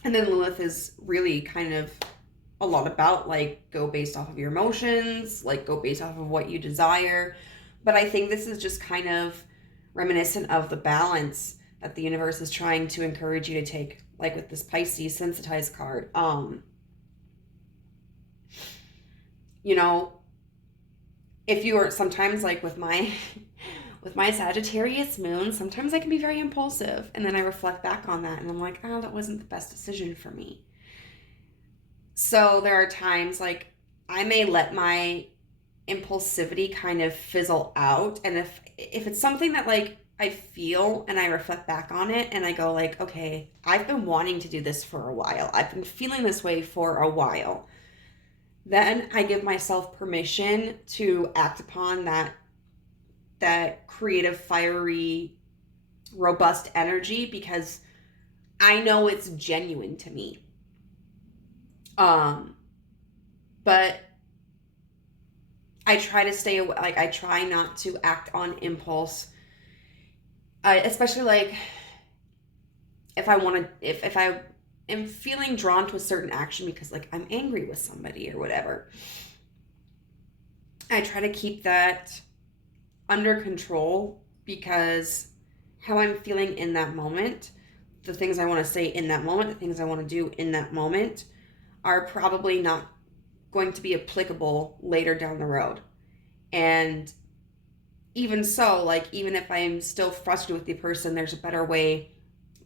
And then Lilith is really kind of a lot about like go based off of your emotions, like go based off of what you desire. But I think this is just kind of reminiscent of the balance that the universe is trying to encourage you to take, like with this Pisces sensitized card. You know, if you are sometimes like with my Sagittarius moon, sometimes I can be very impulsive, and then I reflect back on that and I'm like, oh, that wasn't the best decision for me. So there are times like I may let my impulsivity kind of fizzle out, and if it's something that like I feel and I reflect back on it and I go like, okay, I've been wanting to do this for a while, I've been feeling this way for a while, then I give myself permission to act upon that creative, fiery, robust energy, because I know it's genuine to me. But I try to stay away, like I try not to act on impulse, especially like if I am feeling drawn to a certain action because like I'm angry with somebody or whatever. I try to keep that under control, because how I'm feeling in that moment, the things I want to say in that moment, the things I want to do in that moment are probably not going to be applicable later down the road. And even so, like even if I'm still frustrated with the person, there's a better way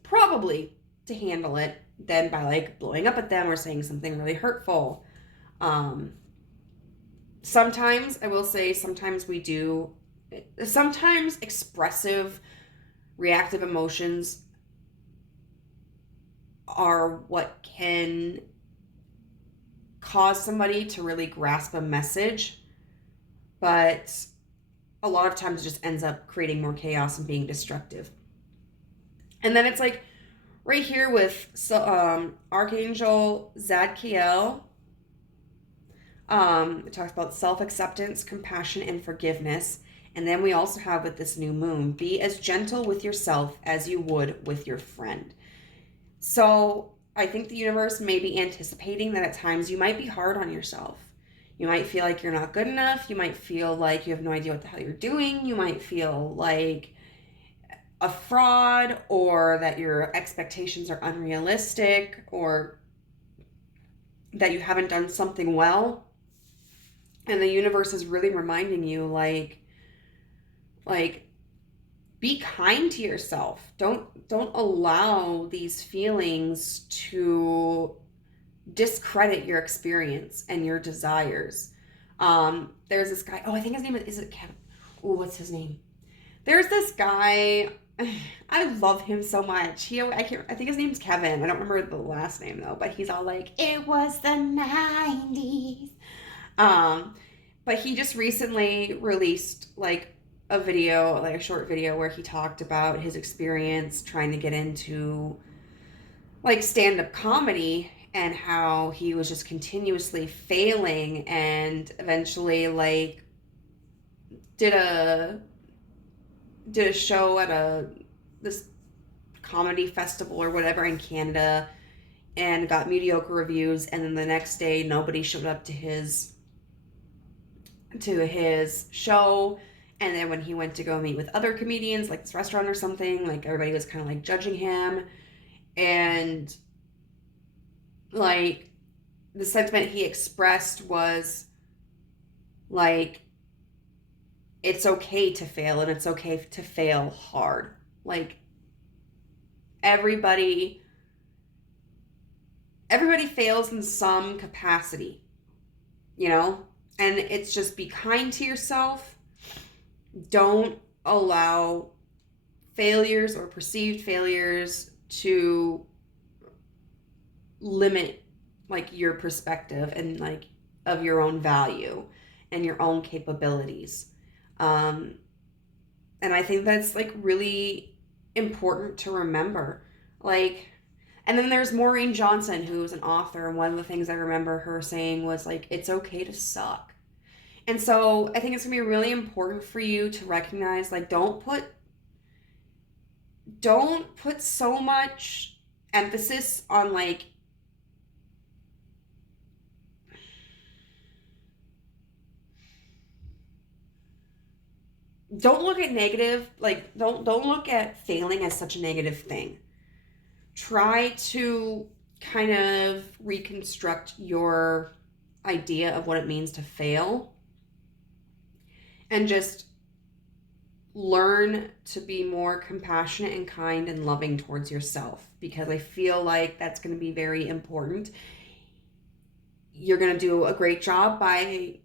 probably to handle it than by like blowing up at them or saying something really hurtful. Sometimes I will say, sometimes expressive reactive emotions are what can cause somebody to really grasp a message, but a lot of times it just ends up creating more chaos and being destructive. And then it's like right here with Archangel Zadkiel. It talks about self-acceptance, compassion, and forgiveness. And then we also have with this new moon, be as gentle with yourself as you would with your friend. So I think the universe may be anticipating that at times you might be hard on yourself. You might feel like you're not good enough. You might feel like you have no idea what the hell you're doing. You might feel like a fraud, or that your expectations are unrealistic, or that you haven't done something well. And the universe is really reminding you, like, be kind to yourself. Don't allow these feelings to discredit your experience and your desires. There's this guy. Oh, I think his name is it Kevin? Oh, what's his name? There's this guy. I love him so much. I think his name's Kevin. I don't remember the last name though. But he's all like, "It was the '90s." But he just recently released like a video, like a short video, where he talked about his experience trying to get into like stand-up comedy, and how he was just continuously failing, and eventually like did a show at this comedy festival or whatever in Canada, and got mediocre reviews, and then the next day nobody showed up to his show. And then when he went to go meet with other comedians, like this restaurant or something, like everybody was kind of like judging him. And like the sentiment he expressed was like, it's okay to fail, and it's okay to fail hard. Like everybody fails in some capacity, you know? And it's just, be kind to yourself. Don't allow failures or perceived failures to limit like your perspective and like of your own value and your own capabilities. And I think that's like really important to remember. Like, and then there's Maureen Johnson, who's an author, and one of the things I remember her saying was like, it's okay to suck. And so I think it's gonna be really important for you to recognize, like, don't put so much emphasis on like don't look at negative, like don't look at failing as such a negative thing. Try to kind of reconstruct your idea of what it means to fail, and just learn to be more compassionate and kind and loving towards yourself, because I feel like that's going to be very important. You're going to do a great job by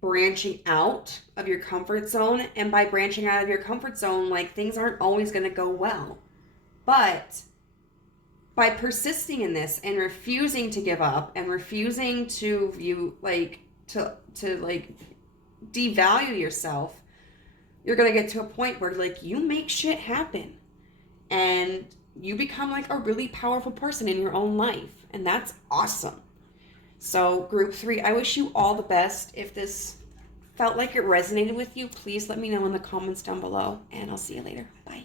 branching out of your comfort zone, and by branching out of your comfort zone, like, things aren't always going to go well. But by persisting in this and refusing to give up and refusing to view like to like devalue yourself, you're going to get to a point where like you make shit happen and you become like a really powerful person in your own life, and that's awesome. So group 3, I wish you all the best. If this felt like it resonated with you, please let me know in the comments down below, and I'll see you later. Bye.